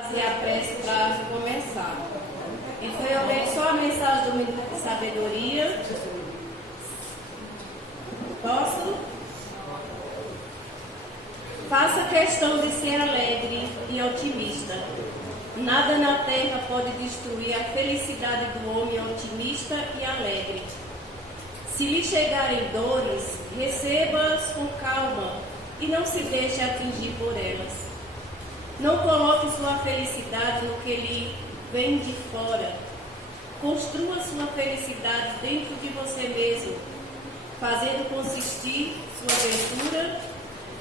Fazer a prece para começar. Então eu leio só a mensagem do Minuto de Sabedoria. Posso? Faça questão de ser alegre e otimista. Nada na terra pode destruir a felicidade do homem otimista e alegre. Se lhe chegarem dores, receba-as com calma e não se deixe atingir por elas. Não coloque sua felicidade no que lhe vem de fora. Construa sua felicidade dentro de você mesmo, fazendo consistir sua aventura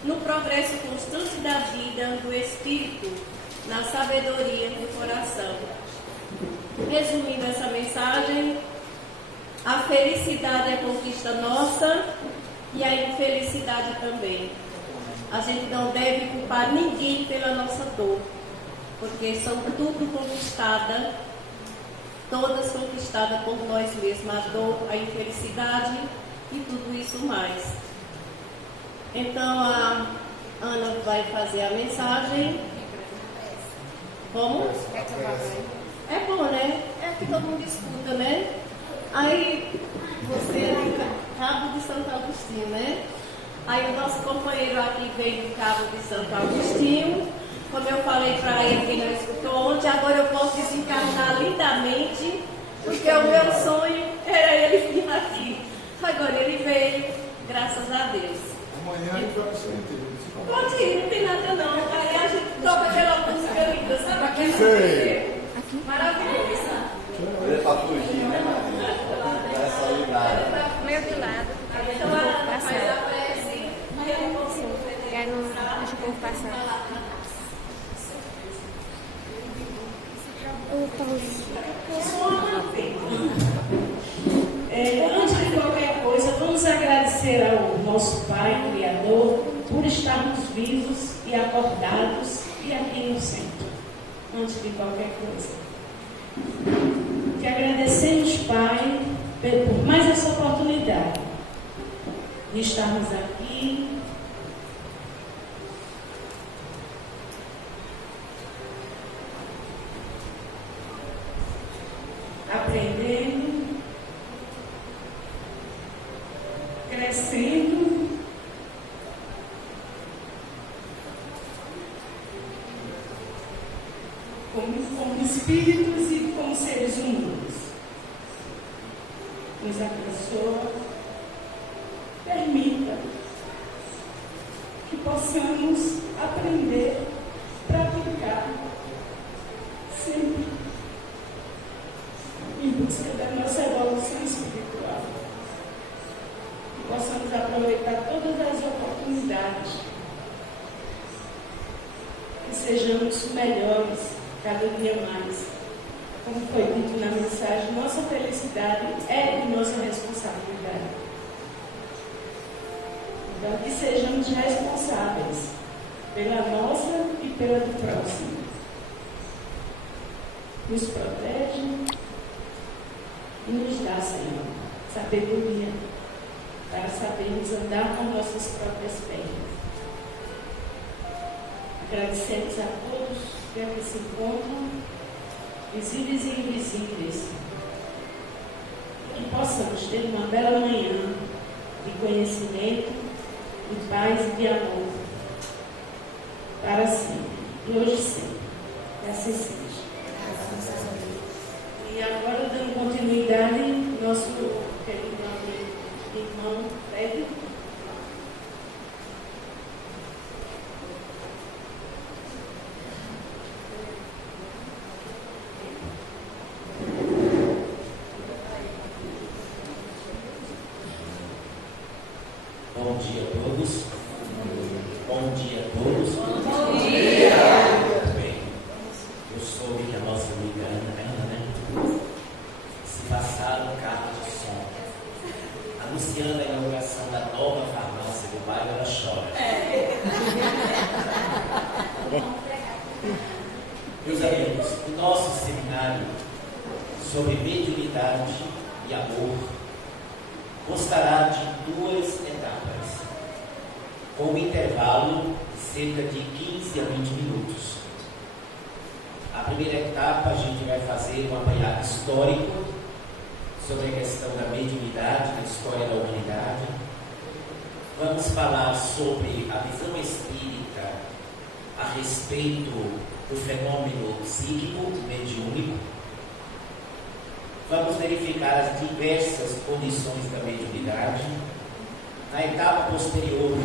no progresso constante da vida, do espírito, na sabedoria do coração. Resumindo essa mensagem, a felicidade é conquista nossa e a infelicidade também. A gente não deve culpar ninguém pela nossa dor, porque são tudo conquistadas, todas conquistadas por nós mesmos, a dor, a infelicidade e tudo isso mais. Então a Ana vai fazer a mensagem. Como? É bom, né? É que todo mundo escuta, né? Aí você é de Cabo de Santo Agostinho, né? Aí o nosso companheiro aqui veio do Cabo de Santo Agostinho. Como eu falei para ele que não escutou ontem, agora eu posso desencarnar lindamente, porque o meu sonho era ele vir aqui. Agora ele veio, graças a Deus. Amanhã ele vai ser inteiro. Pode ir, não tem nada não. Aí a gente toca aquela música linda, sabe? Aquela Sei. maravilhosa. É para fugir, né, Maria? Vai sair nada. Meio de lado. Então ela faz a prece e eu não consigo Deixa o povo passar. Antes de qualquer coisa, vamos agradecer ao nosso Pai Criador por estarmos vivos e acordados e aqui no centro. Antes de qualquer coisa, te agradecemos, Pai, por mais essa oportunidade de estarmos aqui. Aprendendo, crescendo, como espíritos e como seres humanos. Nos abençoa, permita que possamos aprender, praticar sempre em busca da nossa evolução espiritual. Que possamos aproveitar todas as oportunidades. Que sejamos melhores cada dia mais. Como foi dito na mensagem, nossa felicidade é de nossa responsabilidade. Então, que sejamos responsáveis pela nossa e pela do próximo. Nos protege e nos dá, Senhor, sabedoria para sabermos andar com nossas próprias pernas. Agradecemos a todos que aqui se encontram, visíveis e invisíveis, que possamos ter uma bela manhã de conhecimento, de paz e de amor para sempre, e hoje sempre. Que assim seja. E agora, dando continuidade, nosso querido irmão Fred. Bom dia a todos. Bom dia a todos. Bom dia! Bem, eu soube que a nossa amiga Ana, né? Se passaram carro de som, anunciando a inauguração da nova farmácia do bairro, ela chora. Meus amigos, o nosso seminário sobre mediunidade e amor constará de 2 etapas, com um intervalo de cerca de 15 a 20 minutos. A primeira etapa, a gente vai fazer um apanhado histórico sobre a questão da mediunidade, da história da humanidade. Vamos falar sobre a visão espírita a respeito do fenômeno psíquico mediúnico. Vamos verificar as diversas condições da mediunidade. Na etapa posterior,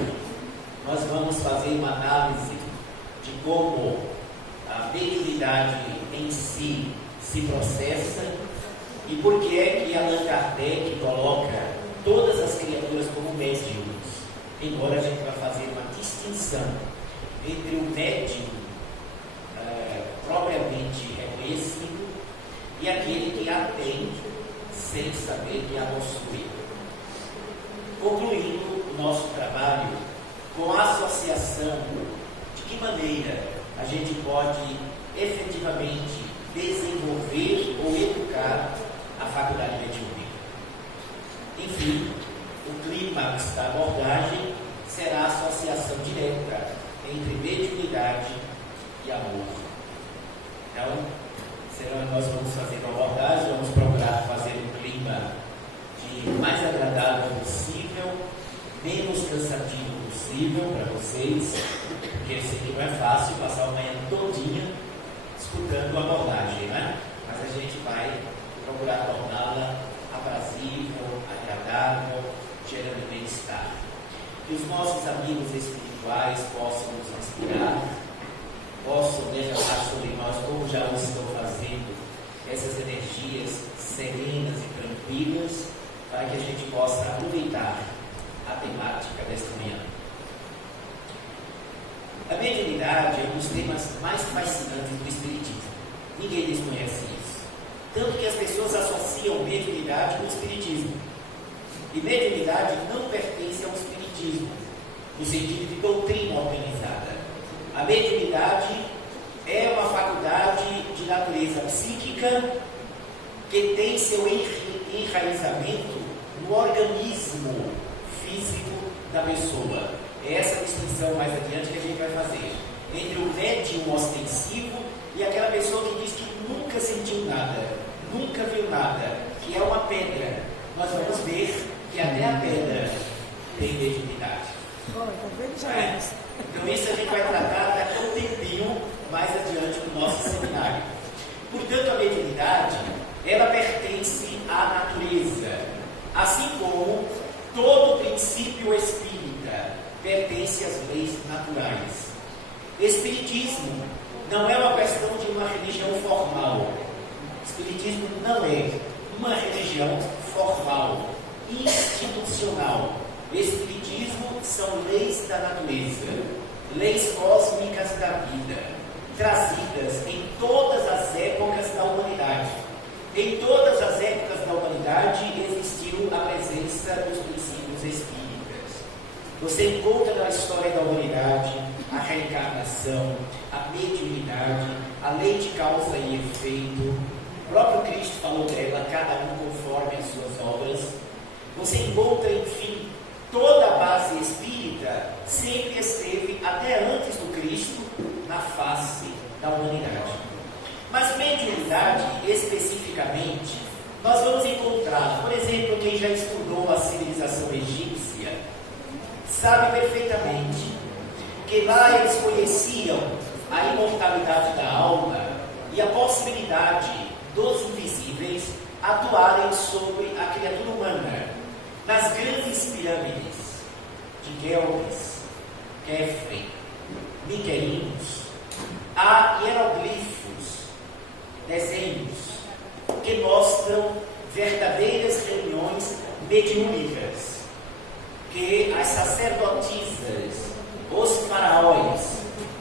nós vamos fazer uma análise de como a mediunidade em si se processa e por que é que Allan Kardec coloca todas as criaturas como médiums, embora a gente vai fazer uma distinção entre o médium propriamente reconhecido e aquele que a tem sem saber que a possui. Concluindo o nosso trabalho com a associação de que maneira a gente pode efetivamente desenvolver ou educar a faculdade mediúnica. Enfim, o clímax da abordagem será a associação direta entre mediunidade e amor. Então, nós vamos fazer uma abordagem, vamos procurar fazer um clima de mais agradável possível, menos cansativo possível para vocês, porque eu sei que não é fácil passar a manhã todinha escutando a abordagem, né? Mas a gente vai procurar torná-la aprazível, agradável, gerando bem-estar. Que os nossos amigos espirituais possam nos inspirar, possam derramar sobre nós, como já o estão fazendo, essas energias serenas e tranquilas, para que a gente possa aproveitar a temática desta manhã. A mediunidade é um dos temas mais fascinantes do Espiritismo. Ninguém desconhece isso. Tanto que as pessoas associam mediunidade com o Espiritismo. E mediunidade não pertence ao Espiritismo, no sentido de doutrina organizada. A mediunidade é uma faculdade de natureza psíquica que tem seu enraizamento no organismo físico da pessoa. É essa a distinção mais adiante que a gente vai fazer entre o médium ostensivo e aquela pessoa que diz que nunca sentiu nada, nunca viu nada, que é uma pedra. Nós vamos ver que até a pedra tem mediunidade. Então isso a gente vai tratar daqui a um tempinho mais adiante no nosso seminário. Portanto, a mediunidade, ela pertence à natureza, assim como todo princípio espírita pertence às leis naturais. Espiritismo não é uma questão de uma religião formal. Espiritismo não é uma religião formal, institucional. Espiritismo são leis da natureza, leis cósmicas da vida, trazidas em todas as épocas da humanidade. Em todas as épocas da humanidade existiu a presença dos princípios espíritas. Você encontra na história da humanidade a reencarnação, a mediunidade, a lei de causa e efeito. O próprio Cristo falou dela, cada um conforme as suas obras. Você encontra, enfim, toda a base espírita sempre esteve, até antes do Cristo, na face da humanidade. Mas mediunidade, especificamente, nós vamos encontrar, por exemplo, quem já estudou a civilização egípcia, sabe perfeitamente que lá eles conheciam a imortalidade da alma e a possibilidade dos invisíveis atuarem sobre a criatura humana. Nas grandes pirâmides de Guelpes, Kefren, Miquelinos, há hieroglifos, desenhos, que mostram verdadeiras reuniões mediúnicas, que as sacerdotisas, os faraós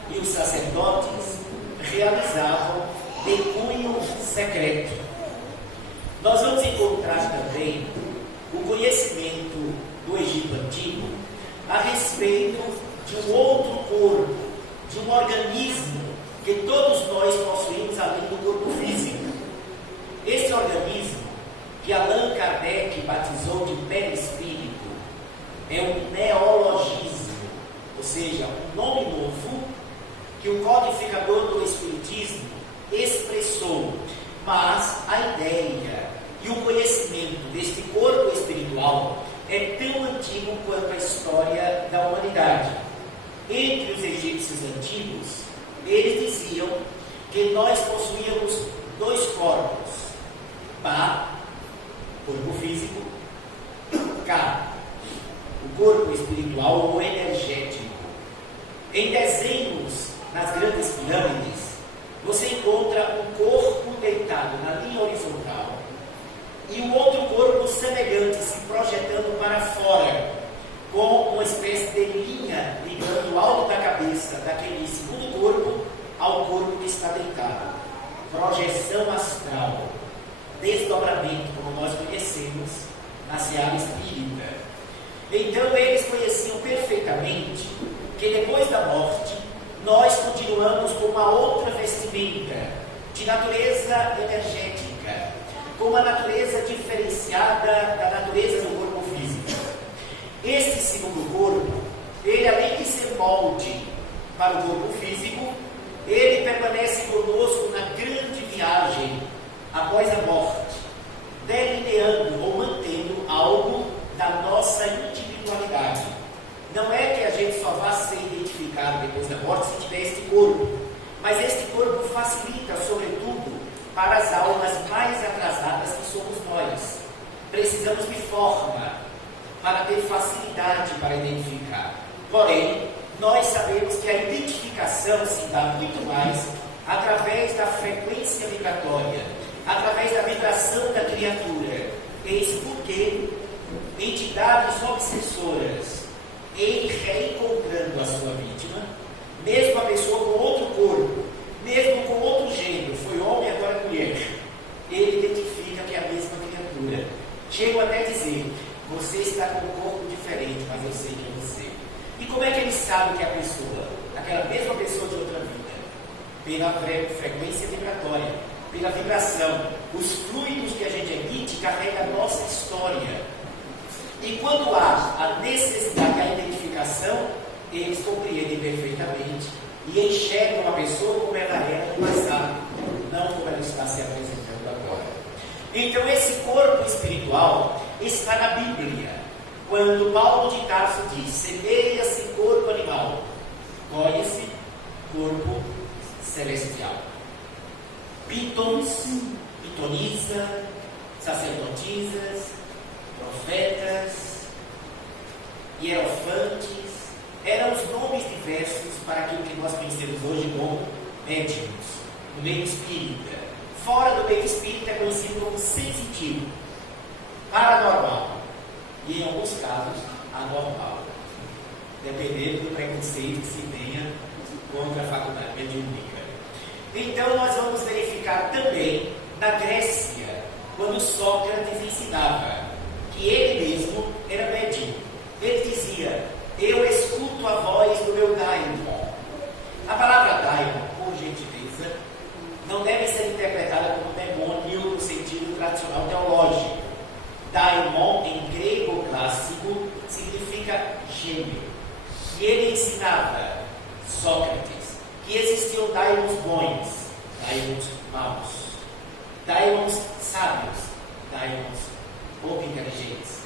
e os sacerdotes realizavam de cunho secreto. Nós vamos encontrar também o conhecimento do Egito Antigo a respeito de um outro corpo, de um organismo que todos nós possuímos além do corpo físico. Esse organismo, que Allan Kardec batizou de perispírito, é um neologismo, ou seja, um nome novo que o codificador do Espiritismo mas a ideia e o conhecimento deste corpo espiritual é tão antigo quanto a história da humanidade. Entre os egípcios antigos, eles diziam que nós possuíamos dois corpos: Ba, corpo físico, Ka, o corpo espiritual ou energético. Em desenhos nas grandes pirâmides, você encontra um corpo deitado na linha horizontal e um outro corpo semelhante se projetando para fora, com uma espécie de linha ligando o alto da cabeça daquele segundo corpo ao corpo que está deitado. Projeção astral, desdobramento, como nós conhecemos na seara espírita. Então eles conheciam perfeitamente que depois da morte nós continuamos com uma outra vestimenta de natureza energética, com uma natureza diferenciada da natureza do corpo físico. Este segundo corpo, ele além de ser molde para o corpo físico, ele permanece conosco na grande viagem após a morte, delineando ou mantendo algo da nossa individualidade. Não é que a gente só vá ser identificado depois da morte se tiver este corpo, mas este corpo facilita, sobretudo, para as almas mais atrasadas que somos nós. Precisamos de forma para ter facilidade para identificar. Porém, nós sabemos que a identificação se dá muito mais através da frequência vibratória, através da vibração da criatura. Eis porque entidades obsessoras, em reencontrando a sua vítima, mesmo a pessoa com outro corpo, mesmo com outro gênero, foi homem, agora mulher, ele identifica que é a mesma criatura. Chego até a dizer: você está com um corpo diferente, mas eu sei que é você. E como é que ele sabe que é a pessoa, aquela mesma pessoa de outra vida? Pela frequência vibratória, pela vibração. Os fluidos que a gente emite carregam a nossa história. E quando há a necessidade da identificação, eles compreendem perfeitamente e enxergam a pessoa como ela era no passado, não como ela está se apresentando agora. Então esse corpo espiritual está na Bíblia. Quando Paulo de Tarso diz: semeia-se corpo animal, colhe-se corpo celestial. Pitons, pitonisa, sacerdotisas, profetas, hierofantes, eram os nomes diversos para aquilo que nós conhecemos hoje como médiuns, no meio espírita. Fora do meio espírita é conhecido como sensitivo, paranormal e, em alguns casos, anormal, dependendo do preconceito que se tenha contra a faculdade mediúnica. Então nós vamos verificar também na Grécia, quando Sócrates ensinava que ele mesmo era médium. Ele dizia: eu escuto a voz do meu daimon. A palavra daimon, por gentileza, não deve ser interpretada como demônio no sentido tradicional teológico. Daimon, em grego clássico, significa gêmeo. E ele ensinava, Sócrates, que existiam daimons bons, daimons maus, daimons sábios, daimons pouco inteligentes.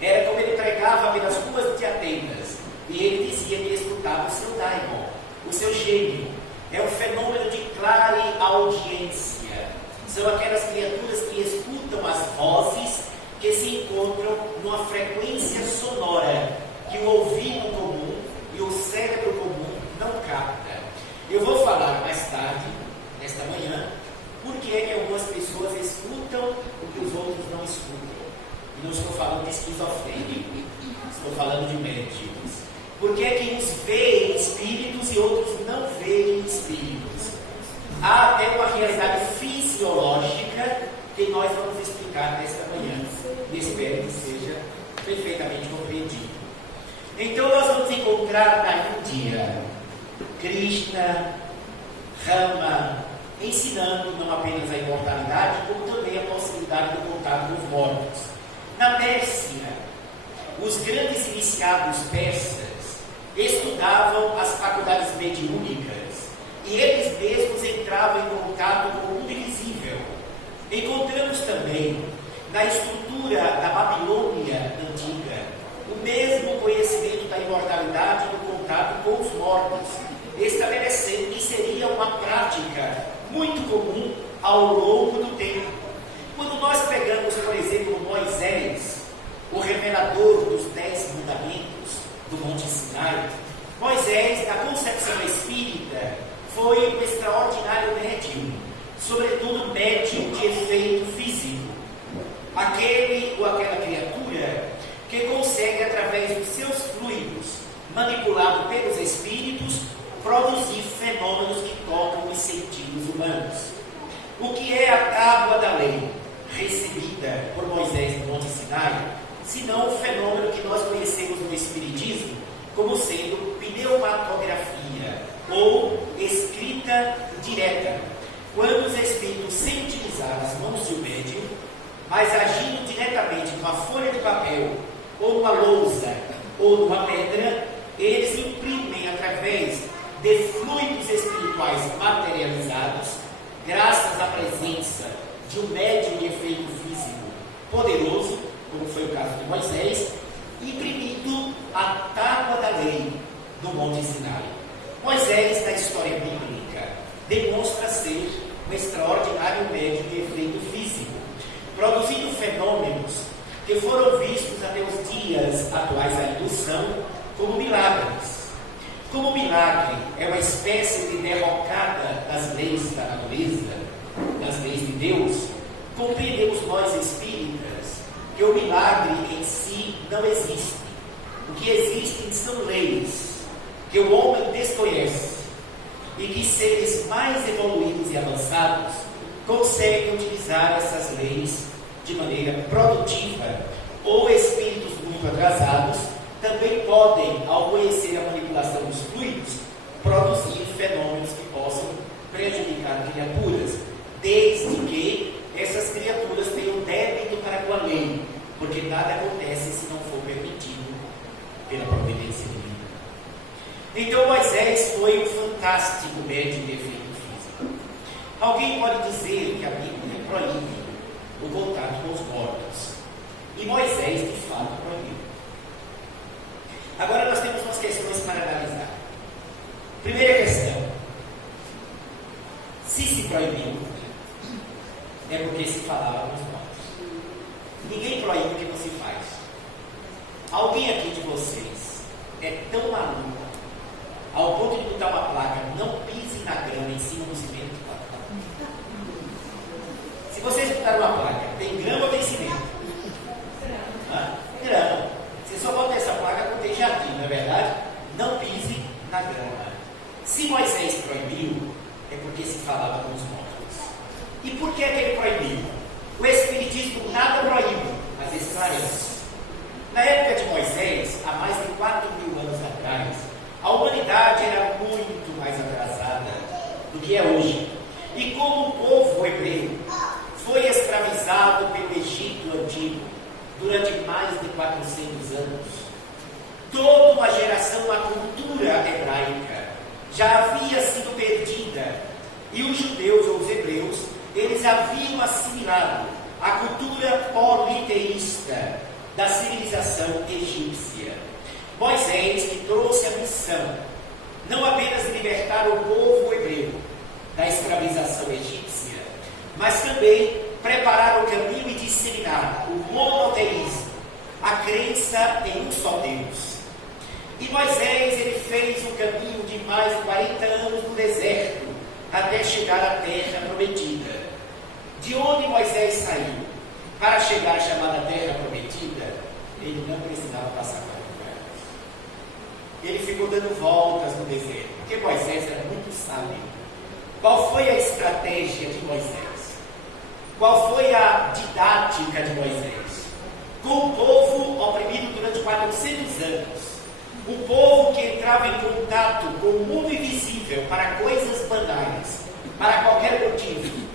Era como ele pregava pelas ruas de Atenas, e ele dizia que escutava o seu daimon, o seu gênio. É um fenômeno de clara audiência. São aquelas criaturas que escutam as vozes que se encontram numa frequência sonora que o ouvido comum e o cérebro comum não capta. Eu vou falar mais tarde, nesta manhã, por que é que algumas pessoas escutam o que os outros não escutam. E não estou falando de esquizofrênico, estou falando de médicos. Por que é que uns veem espíritos e outros não veem espíritos? Há até uma realidade fisiológica que nós vamos explicar nesta manhã. E espero que seja perfeitamente compreendido. Então nós vamos encontrar na Índia Krishna, Rama, ensinando não apenas a imortalidade, como também a possibilidade do contato com os mortos. Na Pérsia, os grandes iniciados persas estudavam as faculdades mediúnicas e eles mesmos entravam em contato com o mundo invisível. na estrutura da Babilônia antiga, o mesmo conhecimento da imortalidade e do contato com os mortos, estabelecendo que seria uma prática muito comum ao longo do tempo. Quando nós pegamos, por exemplo, Moisés, o revelador dos 10 mandamentos do Monte Sinai, Moisés, na concepção espírita, foi um extraordinário médium, sobretudo médium de efeito físico. Aquele ou aquela criatura que consegue, através dos seus fluidos, manipulado pelos espíritos, produzir fenômenos que tocam os sentidos humanos. O que é a tábua da lei, recebida por Moisés no Monte Sinai, senão o fenômeno que nós conhecemos no Espiritismo como sendo pneumatografia ou escrita direta, quando os espíritos, sem utilizar as mãos de um médium, mas agindo diretamente numa folha de papel, ou numa lousa, ou numa pedra, eles imprimem através de fluidos espirituais materializados, graças à presença de um médium de efeito físico poderoso, como foi o caso de Moisés, imprimindo a tábua da lei do Monte Sinai. Moisés, na história bíblica, demonstra ser um extraordinário médium de efeito físico, produzindo fenômenos que foram vistos até os dias atuais da indução como milagres. Como milagre é uma espécie de derrocada das leis da natureza, das leis de Deus, compreendemos nós espíritas que o milagre em si não existe. O que existem são leis que o homem desconhece e que seres mais evoluídos e avançados conseguem utilizar essas leis de maneira produtiva, ou espíritos muito atrasados também podem, ao conhecer a manipulação dos fluidos, produzir fenômenos que possam prejudicar criaturas, desde que essas criaturas tenham débito para com a lei, porque nada acontece se não for permitido pela providência divina. Então Moisés foi um fantástico médium de efeito físico. Alguém pode dizer que a Bíblia proíbe o contato com os mortos, e Moisés de fato proibiu. Agora nós temos umas questões para analisar. Primeira questão: se se proibiu, é porque se falava com os mortos. Ninguém proíbe o que não se faz. Alguém aqui de vocês é tão maluco ao ponto de botar uma placa: não pise na grama em cima do cimento? Se vocês botaram uma placa, tem grama ou tem cimento? Grama. Você só bota essa placa quando tem jardim, não é verdade? Não pise na grama. Se Moisés proibiu, é porque se falava com os mortos. E por que é que ele proibiu? O Espiritismo nada proíbe, mas esclarece. Na época de Moisés, há mais de 4.000 anos atrás, a humanidade era muito mais atrasada do que é hoje. E como o povo hebreu foi escravizado pelo Egito antigo durante mais de 400 anos, toda uma geração, a cultura hebraica já havia sido perdida, e os judeus ou os hebreus, eles haviam assimilado a cultura politeísta da civilização egípcia. Moisés, que trouxe a missão não apenas de libertar o povo hebreu da escravização egípcia, mas também preparar o caminho e disseminar o monoteísmo, a crença em um só Deus. E Moisés, ele fez um caminho de mais de 40 anos no deserto, até chegar à terra prometida. De onde Moisés saiu para chegar à chamada terra prometida, ele não precisava passar 40 anos. Ele ficou dando voltas no deserto, porque Moisés era muito sábio. Qual foi a estratégia de Moisés? Qual foi a didática de Moisés? Com o povo oprimido durante 400 anos, um povo que entrava em contato com o mundo invisível para coisas banais, para qualquer motivo,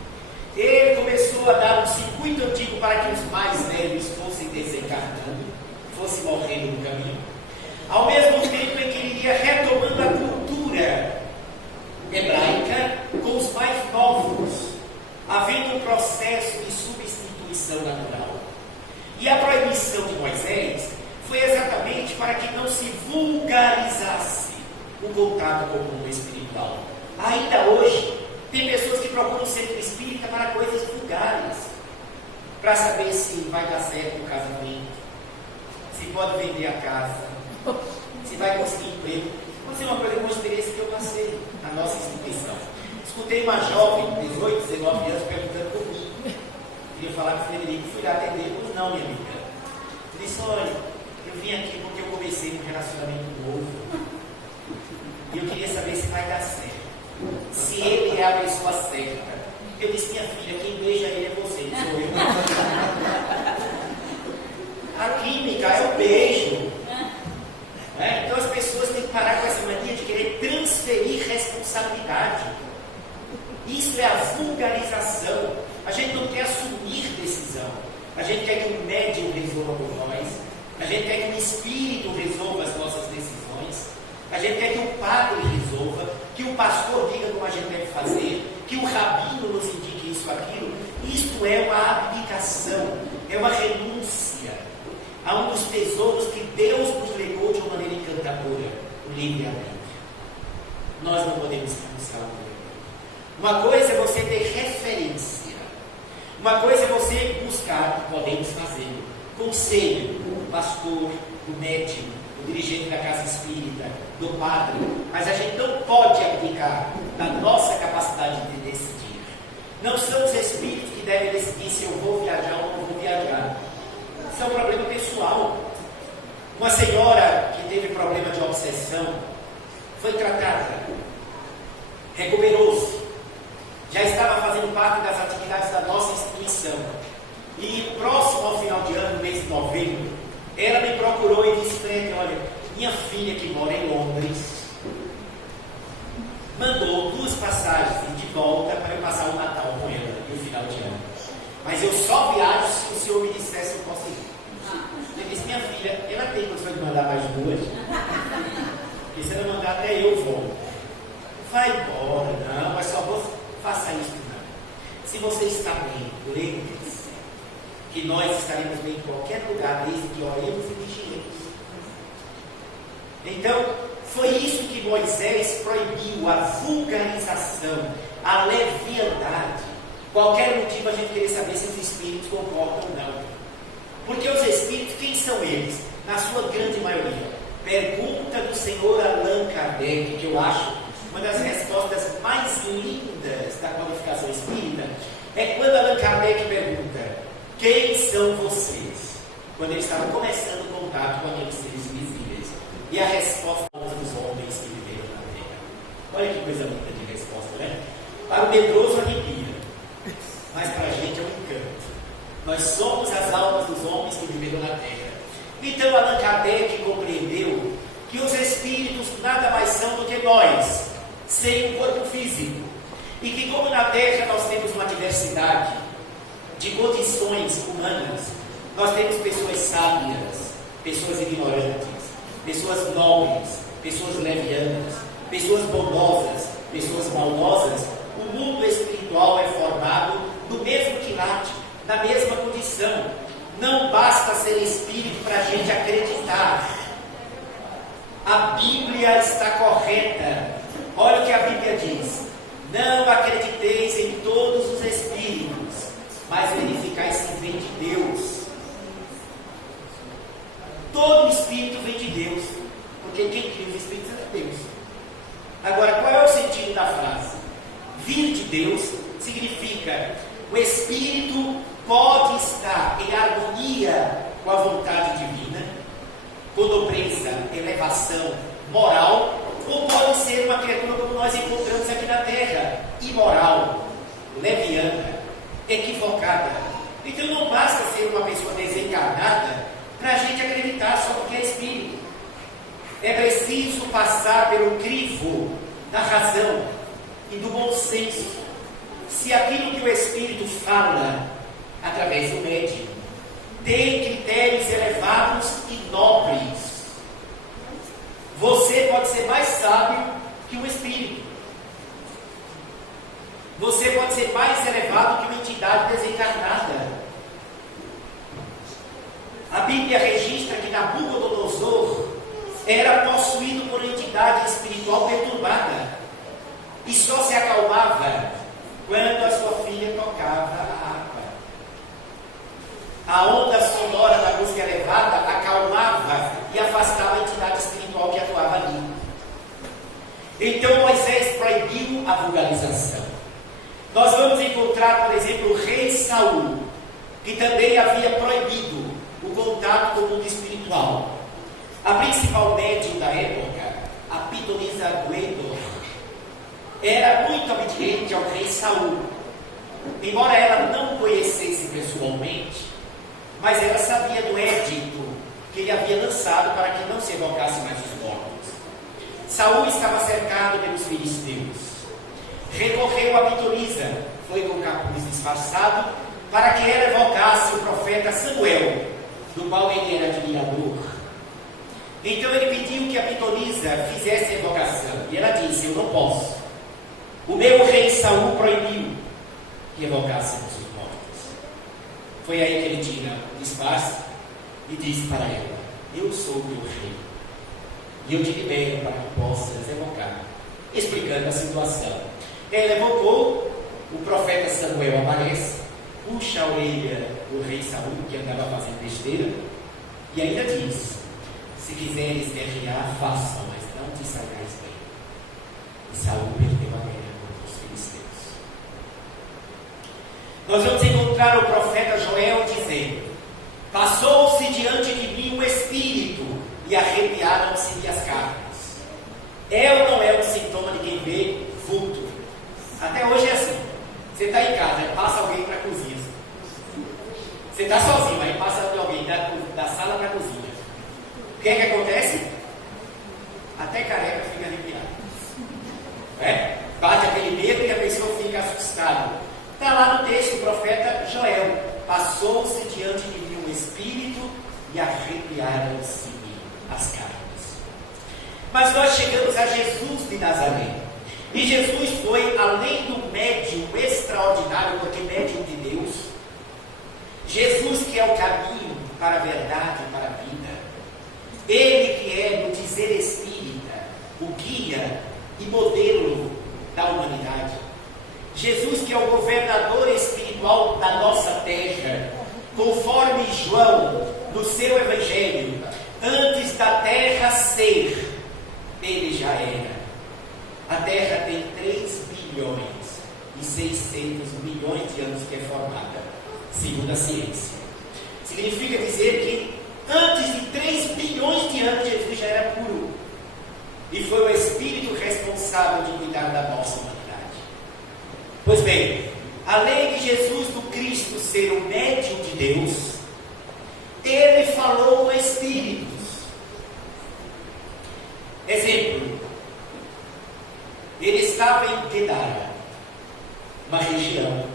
ele começou a dar um circuito antigo para que os mais velhos fossem desencarnando, fossem morrendo no caminho, ao mesmo tempo em que ele iria retomando a cultura hebraica com os mais novos, havendo um processo de substituição natural. E a proibição de Moisés foi exatamente para que não se vulgarizasse o contato com o mundo espiritual. Ainda hoje, tem pessoas que procuram o centro espírita para coisas vulgares, para saber se vai dar certo o casamento, se pode vender a casa, se vai conseguir emprego. Vou dizer uma coisa, uma experiência que eu passei na nossa instituição. Escutei uma jovem, 18, 19 anos, perguntando por mim. Queria falar com o Frederico, fui lá atender, pois não, minha amiga. Eu disse, olha, eu vim aqui porque eu comecei um relacionamento novo. E eu queria saber se vai dar certo. Se ele é a pessoa certa. Eu disse, minha filha, quem beija ele é você, não sou eu. A química é o beijo. Então as pessoas têm que parar com essa mania de querer transferir responsabilidade. Isso é a vulgarização. A gente não quer assumir decisão. A gente quer que o médium resolva por nós. A gente quer que o espírito resolva as nossas decisões. A gente quer que o padre resolva, que o pastor diga como a gente deve fazer, que o rabino nos indique isso, aquilo. Isto é uma abdicação, é uma renúncia a um dos tesouros que Deus nos legou de uma maneira encantadora, o livre-arbítrio. Nós não podemos renunciar ao livre-arbítrio. Uma coisa é você ter referência. Uma coisa é você buscar, podemos fazer, conselho do pastor, do médium, do dirigente da casa espírita, do padre, mas a gente não pode abdicar da nossa capacidade de decidir. Não são os espíritos que devem decidir se eu vou viajar ou não vou viajar. Isso é um problema pessoal. Uma senhora que teve problema de obsessão foi tratada, recuperou-se, já estava fazendo parte das atividades da nossa instituição. E próximo ao final de ano, no mês de novembro, ela me procurou e disse, Fred, olha, minha filha que mora em Londres mandou 2 passagens de volta para eu passar o Natal com ela e o final de ano. Mas eu só viajo se o senhor me dissesse se eu posso ir. Eu disse, minha filha, ela tem condição de mandar mais 2? Porque se ela mandar até eu vou. Vai embora, não, mas só você faça isso não. Se você está bem, lembre-se que nós estaremos bem em qualquer lugar, desde que oremos e vigiemos. Então, foi isso que Moisés proibiu, a vulgarização, a leviandade. Qualquer motivo a gente querer saber se os espíritos concordam ou não. Porque os espíritos, quem são eles? Na sua grande maioria. Pergunta do senhor Allan Kardec, que eu acho uma das respostas mais lindas da qualificação espírita, é quando Allan Kardec pergunta, quem são vocês? Quando ele estava começando o contato com aqueles seres visíveis. E a resposta dos homens que viveram na Terra. Olha que coisa linda de resposta, né? Para o medroso arrepia, mas para a gente é um encanto. Nós somos as almas dos homens que viveram na Terra. Então Allan Kardec compreendeu que os espíritos nada mais são do que nós, sem um corpo físico. E que como na Terra nós temos uma diversidade de condições humanas, nós temos pessoas sábias, pessoas ignorantes, pessoas nobres, pessoas levianas, pessoas bondosas, pessoas maldosas. O mundo espiritual é formado do mesmo quilate, na mesma condição. Não basta ser espírito para a gente acreditar. A Bíblia está correta. Olha o que a Bíblia diz. Não acrediteis em todos os espíritos, mas verificai se vem de Deus. Todo espírito vem de Deus, porque quem cria os espíritos é Deus. Agora, qual é o sentido da frase? Vir de Deus significa o espírito pode estar em harmonia com a vontade divina, com nobreza, elevação, moral, ou pode ser uma criatura como nós encontramos aqui na Terra, imoral, leviana, equivocada. Então não basta ser uma pessoa desencarnada para a gente acreditar só porque é espírito. É preciso passar pelo crivo da razão e do bom senso. Se aquilo que o espírito fala através do médium tem critérios elevados e nobres, você pode ser mais sábio que um espírito. Você pode ser mais elevado que uma entidade desencarnada. Nabucodonosor era possuído por uma entidade espiritual perturbada e só se acalmava quando a sua filha tocava a harpa. A onda sonora da música elevada acalmava e afastava a entidade espiritual que atuava ali. Então Moisés proibiu a vulgarização. Nós vamos encontrar, por exemplo, o rei Saul, que também havia proibido o contato com o mundo espiritual. A principal médium da época, a pitonisa Guedor, era muito obediente ao rei Saul. Embora ela não o conhecesse pessoalmente, mas ela sabia do edito que ele havia lançado para que não se evocasse mais os mortos. Saul estava cercado pelos filisteus. Recorreu a pitonisa, foi com o capuz disfarçado, para que ela evocasse o profeta Samuel, do qual ele era admirador. Então ele pediu que a pitonisa fizesse a evocação, e ela disse: eu não posso. O meu rei Saul proibiu que evocássemos os mortos. Foi aí que ele tira o disfarce e disse para ela: eu sou o teu rei, e eu te libero para que possas evocar, explicando a situação. Ela evocou, o profeta Samuel aparece, puxa a orelha do rei Saul, que andava fazendo besteira, e ainda diz: se quiseres guerrear, faça, mas não te sairás bem. E Saul perdeu a guerra contra os filisteus. Nós vamos encontrar o profeta Joel dizendo: passou-se diante de mim um espírito e arrepiaram-se-lhe as carnes. É ou não é um sintoma de quem vê vulto? Até hoje é assim. Você está em casa, aí passa alguém para a cozinha. Você está sozinho, aí passa alguém da sala para a cozinha. O que é que acontece? Até careca fica arrepiado. Bate aquele medo e a pessoa fica assustada. Está lá no texto o profeta Joel: passou-se diante de mim um espírito e arrepiaram-se-me as carnes. Mas nós chegamos a Jesus de Nazaré. E Jesus foi, além do médium extraordinário, porque médium de Deus, Jesus que é o caminho para a verdade e para a vida, Ele que é do dizer espírita, o guia e modelo da humanidade, Jesus que é o governador espiritual da nossa terra, conforme João, no seu evangelho, antes da terra ser, Ele já era. A Terra tem 3 bilhões e 600 milhões de anos que é formada, segundo a ciência. Significa dizer que antes de 3 bilhões de anos Jesus já era puro. E foi o Espírito responsável de cuidar da nossa humanidade. Pois bem, além de Jesus do Cristo ser o médium de Deus, Ele falou a Espíritos. Exemplo: ele estava em Gadara, uma região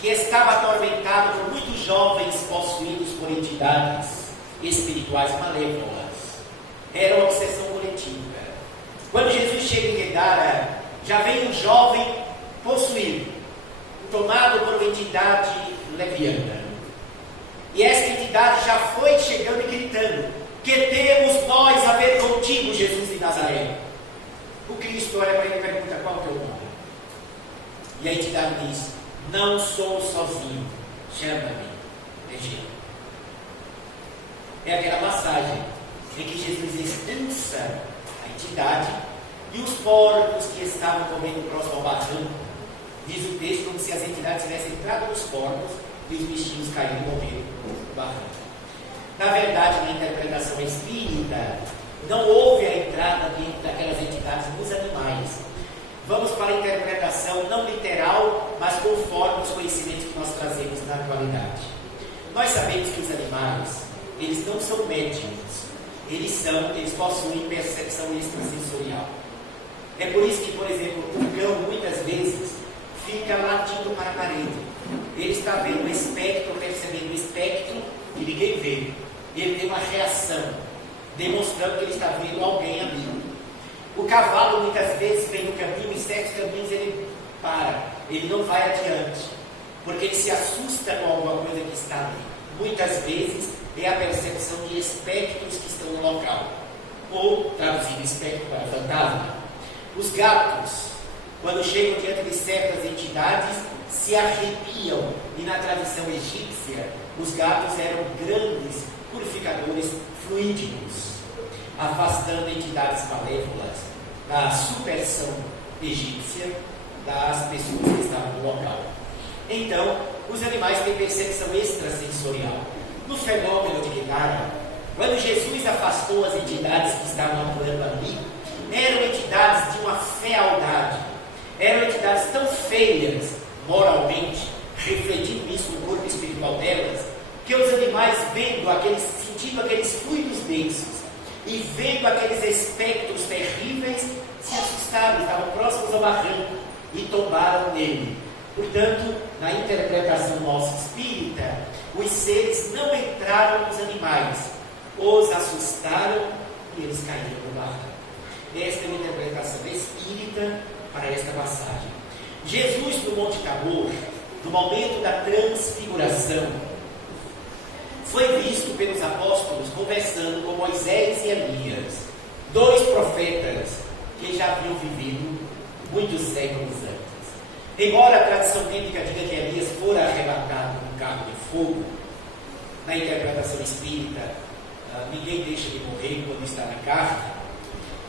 que estava atormentada por muitos jovens possuídos por entidades espirituais malévolas. Era uma obsessão coletiva. Quando Jesus chega em Gadara, já vem um jovem possuído, tomado por uma entidade leviana. E essa entidade já foi chegando e gritando: que temos nós a ver contigo, Jesus de Nazaré? O Cristo olha para ele e pergunta: qual é o teu nome? E a entidade diz: não sou sozinho, chama-me Legião. É aquela passagem em que Jesus expulsa a entidade e os porcos que estavam comendo próximo ao barranco, diz o texto, como se as entidades tivessem entrado nos porcos e os bichinhos caíram e morreram no barranco. Na verdade, na interpretação espírita, não houve a entrada dentro daquelas entidades nos animais. Vamos para a interpretação não literal, mas conforme os conhecimentos que nós trazemos na atualidade. Nós sabemos que os animais, eles não são médiums, eles possuem percepção extrasensorial. É por isso que, por exemplo, o cão muitas vezes fica latindo para a parede. Ele está vendo o espectro, percebendo o espectro e ninguém vê. Ele tem uma reação, demonstrando que ele está vendo alguém ali. O cavalo muitas vezes vem no caminho, em certos caminhos ele para, ele não vai adiante, porque ele se assusta com alguma coisa que está ali. Muitas vezes é a percepção de espectros que estão no local, ou, traduzindo espectro para fantasma, os gatos, quando chegam diante de certas entidades, se arrepiam, e na tradição egípcia, os gatos eram grandes purificadores fluídicos, afastando entidades malévolas da superstição egípcia das pessoas que estavam no local. Então, os animais têm percepção extrasensorial. No fenômeno de Gadara, quando Jesus afastou as entidades que estavam atuando ali, eram entidades de uma fealdade, eram entidades tão feias moralmente, refletindo isso no corpo espiritual delas, que os animais, sentindo aqueles fluidos densos e vendo aqueles espectros terríveis, se assustaram, estavam próximos ao barranco e tombaram nele. Portanto, na interpretação nossa espírita, os seres não entraram nos animais, os assustaram e eles caíram no barranco. Esta é uma interpretação espírita para esta passagem. Jesus, no Monte Tabor, no momento da transfiguração, foi visto pelos apóstolos conversando com Moisés e Elias, dois profetas que já haviam vivido muitos séculos antes. Embora a tradição bíblica diga que Elias fora arrebatado num carro de fogo, na interpretação espírita, ninguém deixa de morrer quando está na carne.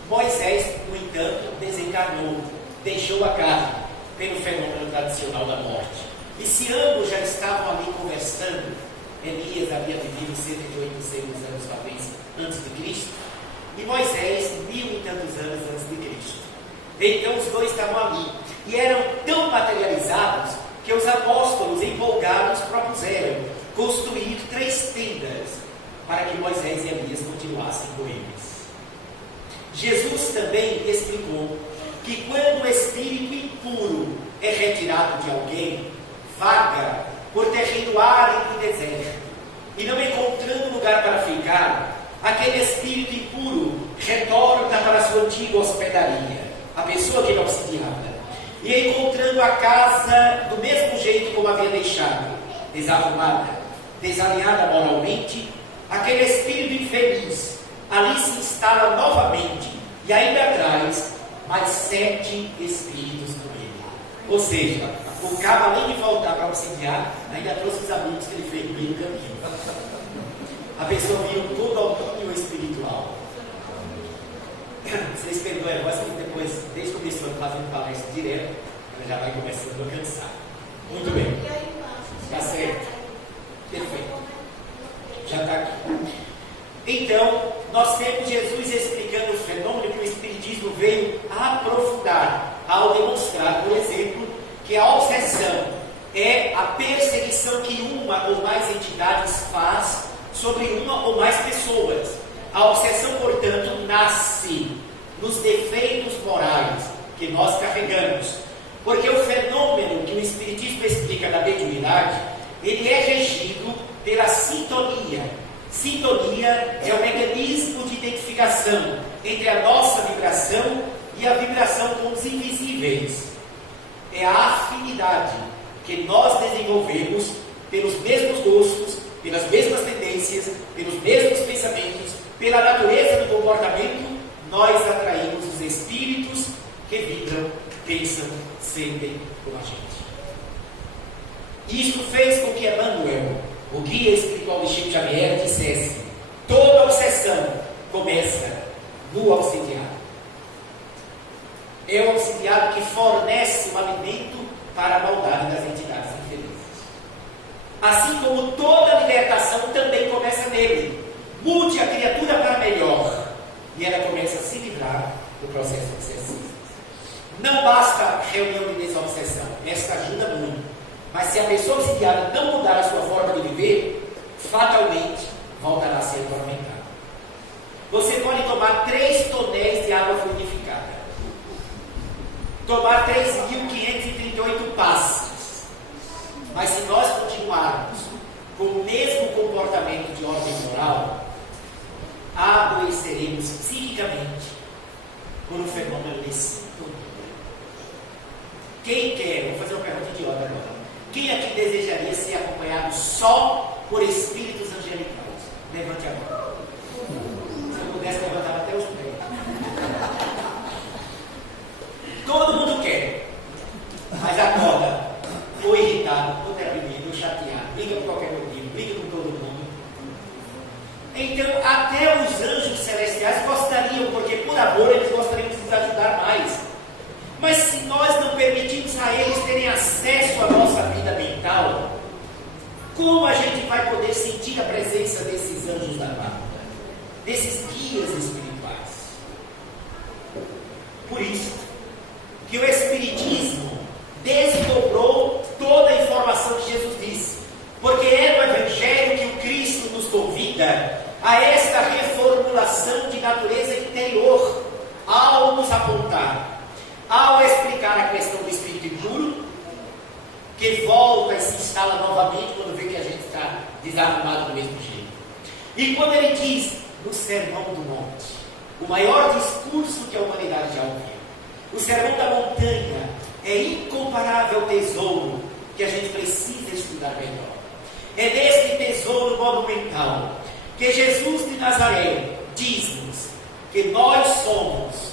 Moisés, no entanto, desencarnou, deixou a carne pelo fenômeno tradicional da morte. E se ambos já estavam ali conversando, Elias havia vivido cerca de 800 anos talvez antes de Cristo, e Moisés 1000 e tantos anos antes de Cristo. Então os dois estavam ali, e eram tão materializados que os apóstolos, empolgados, propuseram construir 3 tendas para que Moisés e Elias continuassem com eles. Jesus também explicou que quando o espírito impuro é retirado de alguém, vaga por terreno árido e deserto, e não encontrando lugar para ficar, aquele espírito impuro retorna para a sua antiga hospedaria, a pessoa que ele obsidiava, e encontrando a casa do mesmo jeito como havia deixado, desarrumada, desalinhada moralmente, aquele espírito infeliz ali se instala novamente e ainda traz mais 7 espíritos com ele. Ou seja, o cabo, além de voltar para obsidiar, ainda trouxe os amigos que ele fez no meio do caminho. A pessoa viu todo o autonomia espiritual. Vocês perdoem a voz que depois, desde o começo do ano, fazendo palestra direto, ela já vai começando a cansar. Muito bem. Está certo. Perfeito. Já está aqui. Então, nós temos Jesus explicando o fenômeno que o Espiritismo veio a aprofundar, ao demonstrar, por exemplo, que a obsessão é a perseguição que uma ou mais entidades faz sobre uma ou mais pessoas. A obsessão, portanto, nasce nos defeitos morais que nós carregamos. Porque o fenômeno que o Espiritismo explica da mediunidade, ele é regido pela sintonia. Sintonia é o mecanismo de identificação entre a nossa vibração e a vibração com os invisíveis. É a afinidade que nós desenvolvemos pelos mesmos gostos, pelas mesmas tendências, pelos mesmos pensamentos, pela natureza do comportamento, nós atraímos os espíritos que vibram, pensam, sentem como a gente. Isto fez com que Emmanuel, o guia espiritual de Chico Xavier, dissesse: toda obsessão começa no obsidiado. É o obsidiado que fornece o alimento para a maldade das entidades infelizes. Assim como toda libertação também começa nele. Mude a criatura para melhor, e ela começa a se livrar do processo obsessivo. Não basta reunião de desobsessão, esta ajuda muito. Mas se a pessoa obsidiada não mudar a sua forma de viver, fatalmente voltará a ser atormentada. Você pode tomar 3 tonéis de água fluidificada, tomar 3.538 passes, mas se nós continuarmos com o mesmo comportamento de ordem moral, adoeceremos psiquicamente por um fenômeno de sintonia. Quem quer, vou fazer uma pergunta idiota agora, quem aqui desejaria ser acompanhado só por espíritos angelicais? Levante a mão. Se eu pudesse, levantar até os pés. Todo mundo quer, mas acorda, ou irritado, ou deprimido, ou chateado, briga por qualquer motivo, briga com todo mundo. Então, até os anjos celestiais gostariam, porque por amor eles gostariam de nos ajudar mais. Mas se nós não permitirmos a eles terem acesso à nossa vida mental, como a gente vai poder sentir a presença desses anjos da guarda, desses guias espirituais? Por isso que o Espiritismo desdobrou toda a informação que Jesus disse, porque é no Evangelho que o Cristo nos convida a esta reformulação de natureza interior, ao nos apontar, ao explicar a questão do Espírito impuro, que volta e se instala novamente quando vê que a gente está desarrumado do mesmo jeito. E quando ele diz no Sermão do Monte, o maior discurso que a humanidade já ouviu, o Sermão da Montanha é incomparável tesouro que a gente precisa estudar melhor. É deste tesouro monumental que Jesus de Nazaré diz-nos que nós somos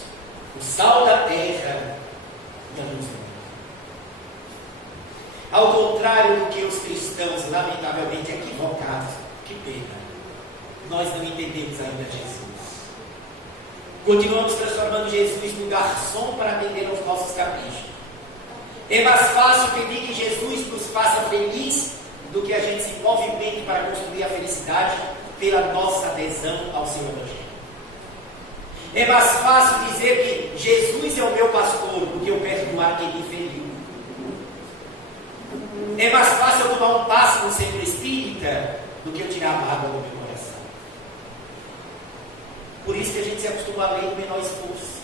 o sal da terra e a luz do mundo. Ao contrário do que os cristãos, lamentavelmente equivocados, que pena, nós não entendemos ainda Jesus. Continuamos transformando Jesus no garçom para atender aos nossos caprichos. É mais fácil pedir que Jesus nos faça feliz do que a gente se movimente para construir a felicidade pela nossa adesão ao seu Evangelho. É mais fácil dizer que Jesus é o meu pastor do que eu perdoar quem me feriu. É mais fácil eu tomar um passe no centro espírita do que eu tirar a mágoa do meu coração. Por isso que a gente se acostuma a ler com menor esforço.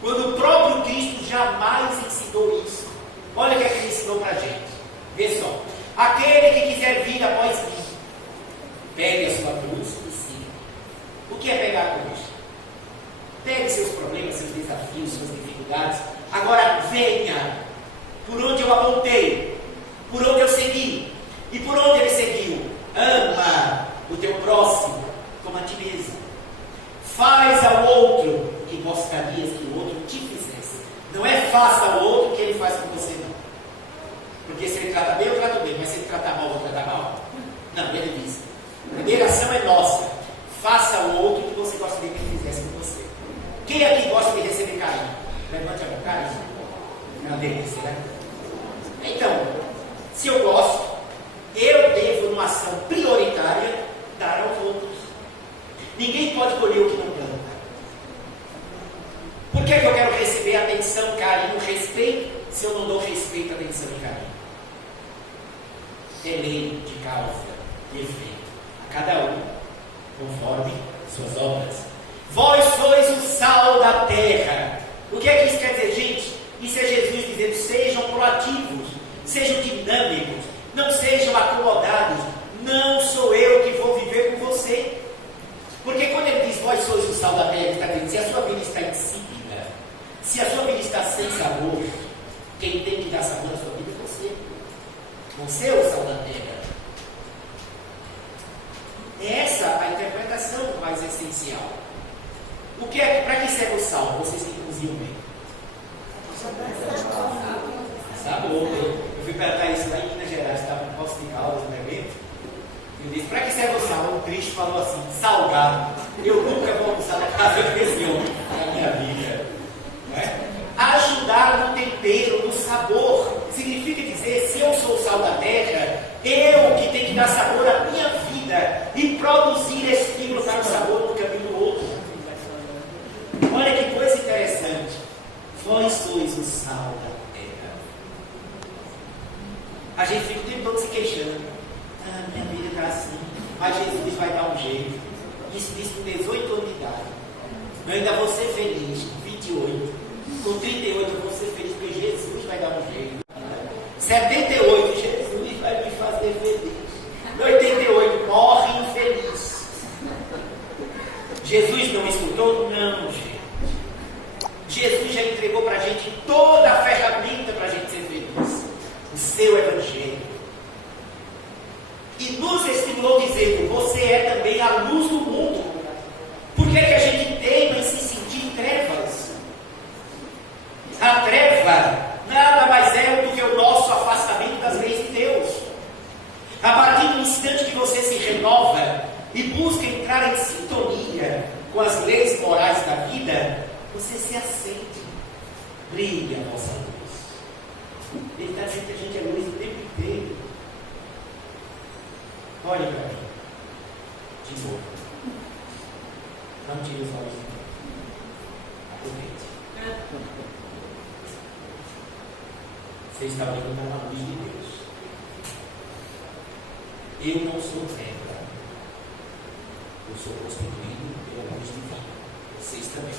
Quando o próprio Cristo jamais ensinou isso. Olha o que é que ele ensinou para a gente. Vê só. Aquele que quiser vir após mim, pegue a sua cruz e siga. O que é pegar a cruz? Pegue seus problemas, seus desafios, suas dificuldades. Agora venha por onde eu apontei, por onde eu segui. E por onde ele seguiu? Ama o teu próximo como a ti mesmo. Faz ao outro o que gostarias que o outro te fizesse. Não é faça ao outro o que ele faz com você, não. Porque se ele trata bem, eu trato bem. Mas se ele tratar mal, eu vou tratar mal? Não, ele diz. A primeira ação é nossa. Faça ao outro o que você gostaria que ele fizesse com você. Quem aqui gosta de receber carinho? Levante a mão, carinho. É uma delícia, né? Então, se eu gosto, eu devo, numa ação prioritária, dar aos outros. Ninguém pode colher o que não planta. Por que eu quero receber atenção, carinho, respeito, se eu não dou respeito, atenção e carinho? É lei de causa e efeito. A cada um, conforme suas obras. Vós sois o sal da terra. O que é que isso quer dizer, gente? Isso é Jesus dizendo, sejam proativos, sejam dinâmicos, não sejam acomodados. Não sou eu que vou viver com você. Porque quando ele diz, vós sois o sal da terra, ele está dizendo, se a sua vida está insípida, se a sua vida está sem sabor, quem tem que dar sabor à sua vida é você. Você é o sal da terra. É essa a interpretação mais essencial. O que é, para que serve o sal? Vocês que cozinham bem. Sabor. Eu fui perguntar isso lá em Minas Gerais, estava no Poço de Caldas, no evento. Eu disse, para que serve o sal? O Cristo falou assim, salgado. Eu nunca vou almoçar na casa desse homem na minha vida. Não é? Ajudar no tempero, no sabor. Significa dizer, se eu sou o sal da terra, eu que tenho que dar sabor à minha vida e produzir estímulo para o sabor no caminho do outro. Olha que coisa interessante. Vós sois o sal da terra. A gente fica o tempo todo se queixando. Minha vida está assim, mas Jesus vai dar um jeito. Isso com 18 anos de idade. Eu ainda vou ser feliz, com 28. Com 38 eu vou ser feliz, porque Jesus vai dar um jeito. 78, Jesus vai me fazer feliz. 88, morre infeliz. Jesus não escutou? Não, gente. Jesus já entregou para a gente toda a ferramenta para a gente ser feliz. O seu Evangelho. e nos estimulou dizendo: você é também a luz do mundo. Por que a gente teima em se sentir em trevas? A treva nada mais é do que o nosso afastamento das leis de Deus. A partir do instante que você se renova e busca entrar em sintonia com as leis morais da vida, você se acende. Brilha a vossa luz. Ele está dizendo que a gente é luz o tempo inteiro. Olhe para mim. De novo. Não tire os olhos de mim. Aproveite. Você está olhando para a luz de Deus. Eu não sou treva. Eu sou constituído pela luz divina. Vocês também.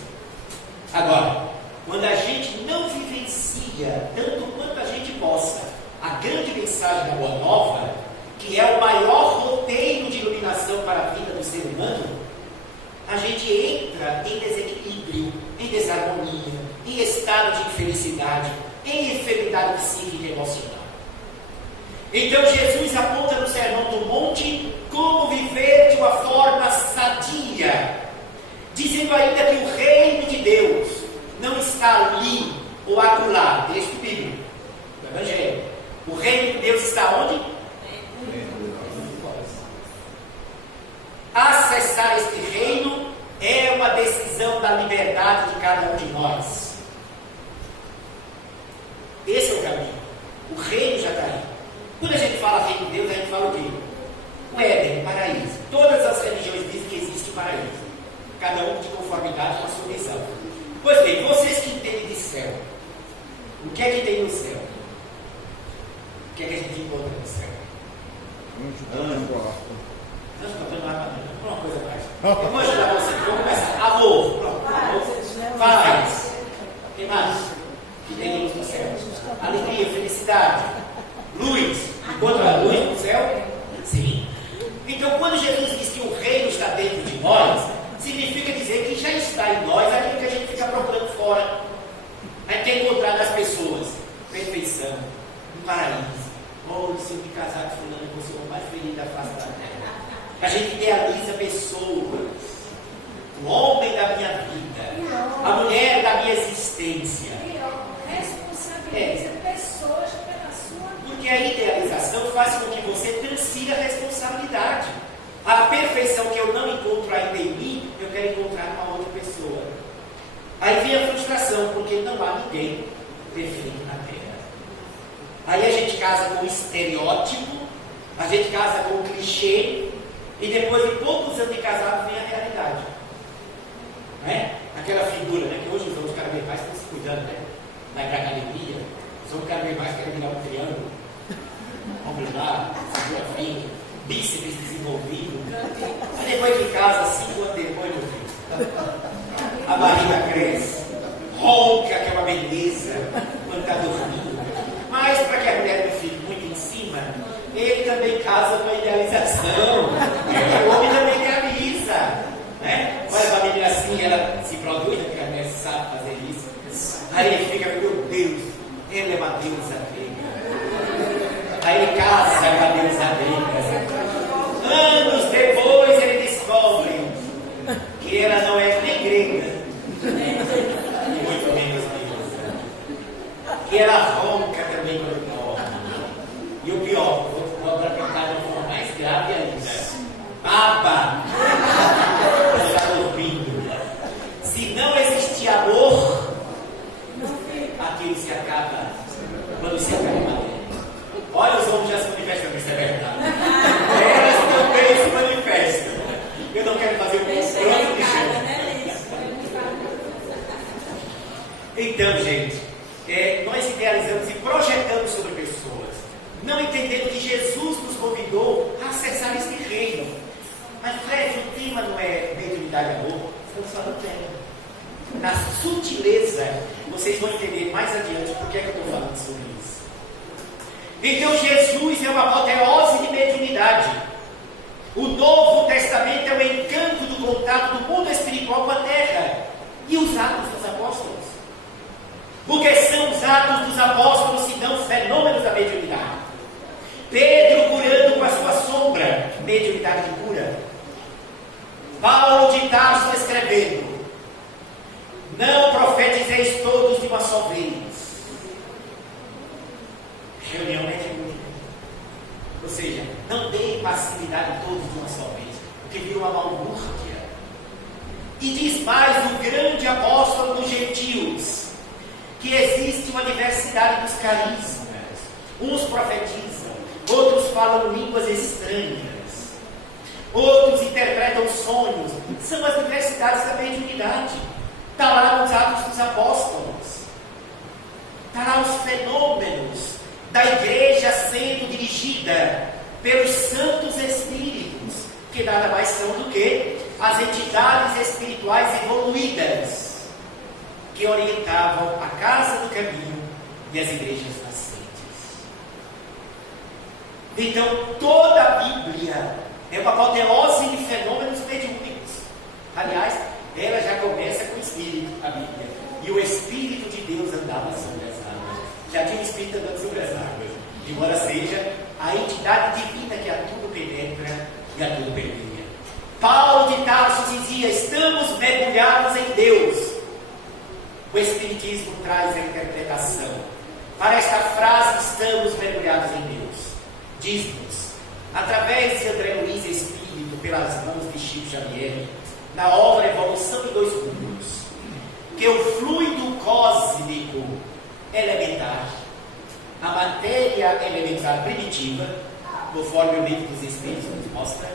Agora, quando a gente não vivencia, tanto quanto a gente possa, a grande mensagem da Boa Nova, que é o maior roteiro de iluminação para a vida do ser humano, a gente entra em desequilíbrio, em desarmonia, em estado de infelicidade, em enfermidade psíquica e emocional. Então Jesus aponta no Sermão do Monte como viver de uma forma sadia, dizendo ainda que o reino de Deus não está ali ou acolá, texto bíblico, do Evangelho. O reino de Deus está onde? Acessar este reino é uma decisão da liberdade de cada um de nós. Esse é o caminho. O reino já está aí. Quando a gente fala reino de Deus, a gente fala o quê? O Éden, o paraíso. Todas as religiões dizem que existe o paraíso. Cada um de conformidade com a sua visão. Pois bem, vocês que entendem de céu, o que é que tem no céu? O que é que a gente encontra no céu? Anjo. Não estou vendo nada, não. Uma coisa mais. Eu vou ajudar você. Vou começar. Amor. Pronto. Amor. Paz. O que mais? Que tem luz no céu? Alegria, felicidade. Luz. Encontra a luz no céu? Sim. Então, quando Jesus diz que o reino está dentro de nós, significa dizer que já está em nós aquilo que a gente fica procurando fora. A gente tem encontrado nas pessoas perfeição, um paraíso. Oh, se eu me casar com fulano, eu vou ser o mais feliz da face da terra. A gente idealiza pessoas, o homem da minha vida, a mulher da minha existência. Responsabiliza pessoas pela sua vida. Porque a idealização faz com que você transfira a responsabilidade. A perfeição que eu não encontro ainda em mim, eu quero encontrar com a outra pessoa. Aí vem a frustração, porque não há ninguém perfeito na Terra. Aí a gente casa com o estereótipo, a gente casa com o clichê, e depois de poucos anos de casado vem a realidade. Não é? Aquela figura, né? Que hoje os homens cada vez mais estão se cuidando, né? Vai para a academia, os homens cada vez mais querem virar um triângulo. Vamos lá, segura a frente, bíceps desenvolvido. Aí depois de casa, 5 anos depois, meu filho, a barriga cresce, ronca, que é uma beleza, quando está dormindo. Mas para que a mulher não fique muito em cima, ele também casa com a idealização. O homem também idealiza. Né? Olha a família assim, ela se produz, porque a mulher sabe fazer isso. Aí ele fica, meu Deus, ele é uma deusa grega. Aí ele casa com a deusa grega. Anos depois ele descobre que ela não é nem grega, e muito menos deusa. Que ela ronca também quando dorme. E o pior, vou apresentar de uma forma mais grave ainda. Baba! Está dormindo. Se não existir amor, aquilo se acaba quando se acaba a matéria. Olha, os homens já se manifestam, isso é verdade. Elas também se manifestam. Eu não quero fazer um plano de gênero. Então, gente, nós idealizamos e projetamos sobre pessoas, não entendendo que Jesus nos convidou a acessar este reino. Mas, Fred, o tema não é mediunidade e amor, estamos falando tema. Na sutileza, vocês vão entender mais adiante por que eu estou falando sobre isso. Então, Jesus é uma apoteose de mediunidade. O Novo Testamento é o encanto do contato do mundo espiritual com a terra. E os Atos dos Apóstolos? Porque são os Atos dos Apóstolos que dão fenômenos da mediunidade. Pedro curando com a sua sombra mediunidade de cura? Paulo de Tarso escrevendo: não profetizeis todos de uma só vez. Reunião mediúnica. Ou seja, não deem passividade todos de uma só vez, porque vira uma balbúrdia. E diz mais o grande apóstolo dos gentios, que existe uma diversidade dos carismas. Uns profetizam, outros falam línguas estranhas, outros interpretam sonhos. São as diversidades da mediunidade. Está lá nos Atos dos Apóstolos. Está lá os fenômenos da igreja sendo dirigida pelos santos espíritos, que nada mais são do que as entidades espirituais evoluídas, que orientavam a casa do caminho e as igrejas nascentes. Então, toda a Bíblia é uma apoteose de fenômenos mediúnicos. Aliás, ela já começa com o Espírito, a Bíblia. E o Espírito de Deus andava sobre as águas. Já tinha o Espírito andando sobre as águas. Embora seja a entidade divina que a tudo penetra e a tudo permeia. Paulo de Tarso dizia: estamos mergulhados em Deus. O Espiritismo traz a interpretação. Para esta frase, estamos mergulhados em Deus, diz-nos, através de André Luiz Espírito, pelas mãos de Chico Xavier, na obra Evolução em Dois Mundos, que o fluido cósmico elementar, a matéria elementar primitiva, conforme o livro dos Espíritos nos mostra,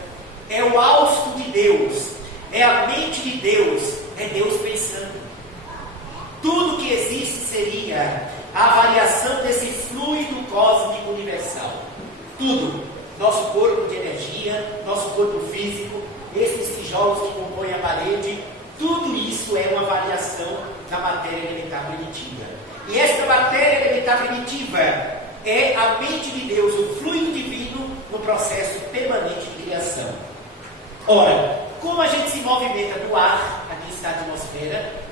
é o hausto de Deus, é a mente de Deus, é Deus pensando. Tudo que existe seria a variação desse fluido cósmico universal. Tudo. Nosso corpo de energia, nosso corpo físico, esses tijolos que compõem a parede, tudo isso é uma variação da matéria elementar primitiva. E esta matéria elementar primitiva é a mente de Deus, o fluido divino no processo permanente de criação. Ora, como a gente se movimenta no ar, aqui está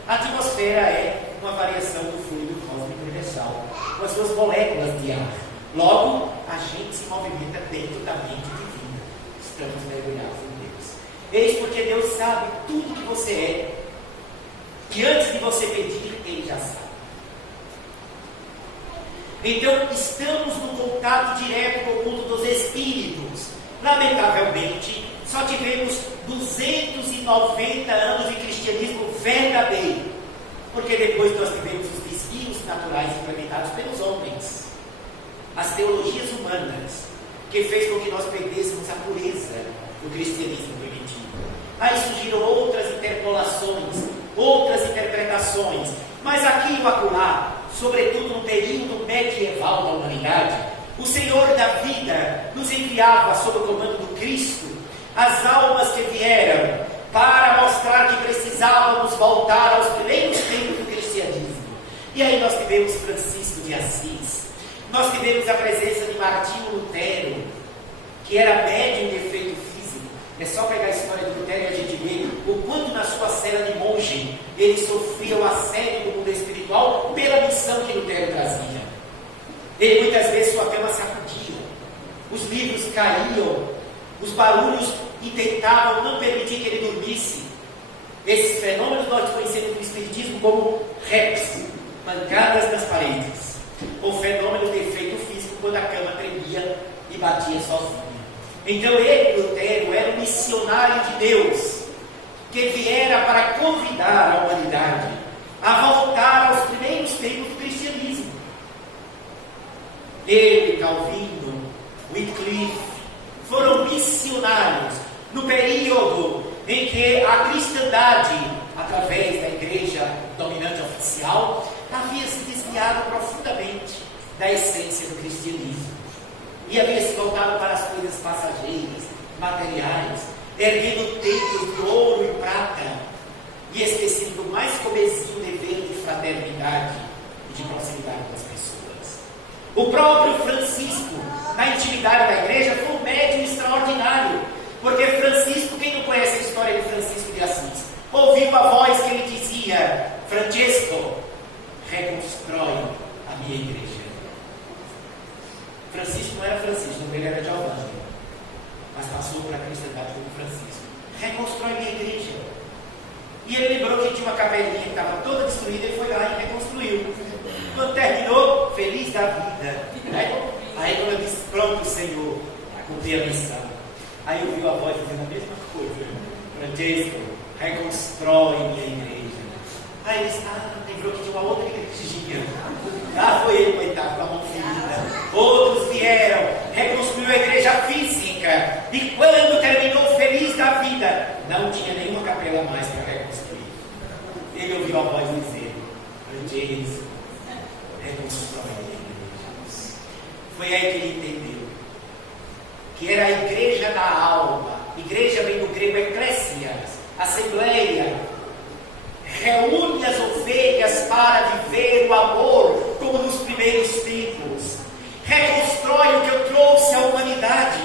a atmosfera é uma variação do fluido cósmico universal, com as suas moléculas de ar. Logo, a gente se movimenta dentro da mente divina. Estamos mergulhados em Deus. Eis porque Deus sabe tudo que você é, que antes de você pedir, Ele já sabe. Então, estamos no contato direto com o mundo dos espíritos. Lamentavelmente, só tivemos 290 anos de cristianismo verdadeiro, porque depois nós tivemos os desvios naturais implementados pelos homens, as teologias humanas, que fez com que nós perdêssemos a pureza do cristianismo primitivo. Aí surgiram outras interpolações, outras interpretações, mas aqui e acolá, sobretudo no período medieval da humanidade, o Senhor da vida nos enviava, sob o comando do Cristo, as almas que vieram para mostrar que precisávamos voltar aos primeiros tempos do cristianismo. E aí nós tivemos Francisco de Assis, nós tivemos a presença de Martinho Lutero, que era médium de efeito físico. É só pegar a história de Lutero e a gente vê o quanto na sua cela de monge ele sofria o assédio do mundo espiritual pela missão que Lutero trazia. Ele muitas vezes sua cama sacudia, os livros caíam, os barulhos tentavam não permitir que ele dormisse. Esses fenômenos nós conhecemos no Espiritismo como reps, pancadas nas paredes, ou fenômenos de efeito físico quando a cama tremia e batia sozinha. Então ele, Lutero, era um missionário de Deus, que viera para convidar a humanidade a voltar aos primeiros tempos do cristianismo. Ele, Calvino, Wycliffe, foram missionários no período em que a cristandade, através da igreja dominante oficial, havia se desviado profundamente da essência do cristianismo e havia se voltado para as coisas passageiras, materiais, erguendo templos de ouro e prata e esquecendo do mais comezinho dever de fraternidade e de proximidade das pessoas. O próprio Francisco, na intimidade da igreja, foi um médium extraordinário, porque Francisco, quem não conhece a história de Francisco de Assis, ouviu a voz que ele dizia: Francesco, reconstrói a minha igreja. Francisco não era Francisco, ele era Giovanni. mas passou por a cristandade como Francisco. Reconstrói minha igreja. E ele lembrou que tinha uma capelinha que estava toda destruída, ele foi lá e reconstruiu. Quando terminou, feliz da vida. Aí quando eu disse, pronto, Senhor, cumpri a missão. Aí eu vi a voz dizendo a mesma coisa. Francesco, reconstrói minha igreja. Aí ele disse, lembrou que tinha uma outra igrejinha. Lá foi ele, coitado, com a mão ferida. Outros vieram, reconstruiu a igreja física. E quando terminou feliz da vida, não tinha nenhuma capela mais para reconstruir. Ele ouviu a voz dizer, Francesco, reconstrói a igreja. Foi aí que ele entendeu que era a igreja da alma. Igreja vem do grego eclésia, assembleia. Reúne as ovelhas para viver o amor como nos primeiros tempos. Reconstrói o que eu trouxe à humanidade.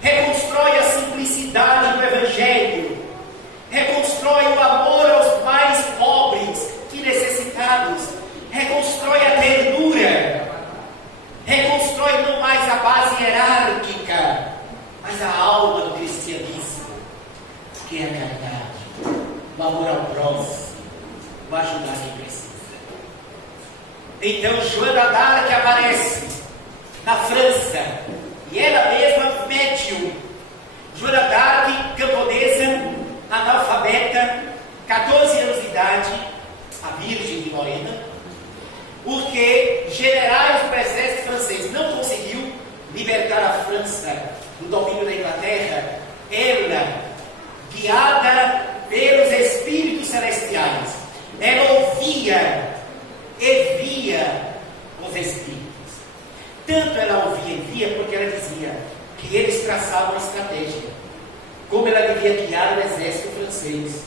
Reconstrói a simplicidade do Evangelho. Reconstrói o amor aos mais pobres e necessitados. Reconstrói a ternura. Reconstrói não mais a base hierárquica, mas a alma do cristianismo, que é a caridade, o amor ao próximo, o ajudar quem precisa. Então Joana d'Arc aparece na França, e ela mesma médium. Joana d'Arc, camponesa, analfabeta, 14 anos de idade, a Virgem de Lorena, porque generais do exército francês não conseguiu libertar a França do domínio da Inglaterra. Ela, guiada pelos espíritos celestiais, ela ouvia e via os espíritos. Tanto ela ouvia e via porque ela dizia que eles traçavam a estratégia, como ela devia guiar o exército francês.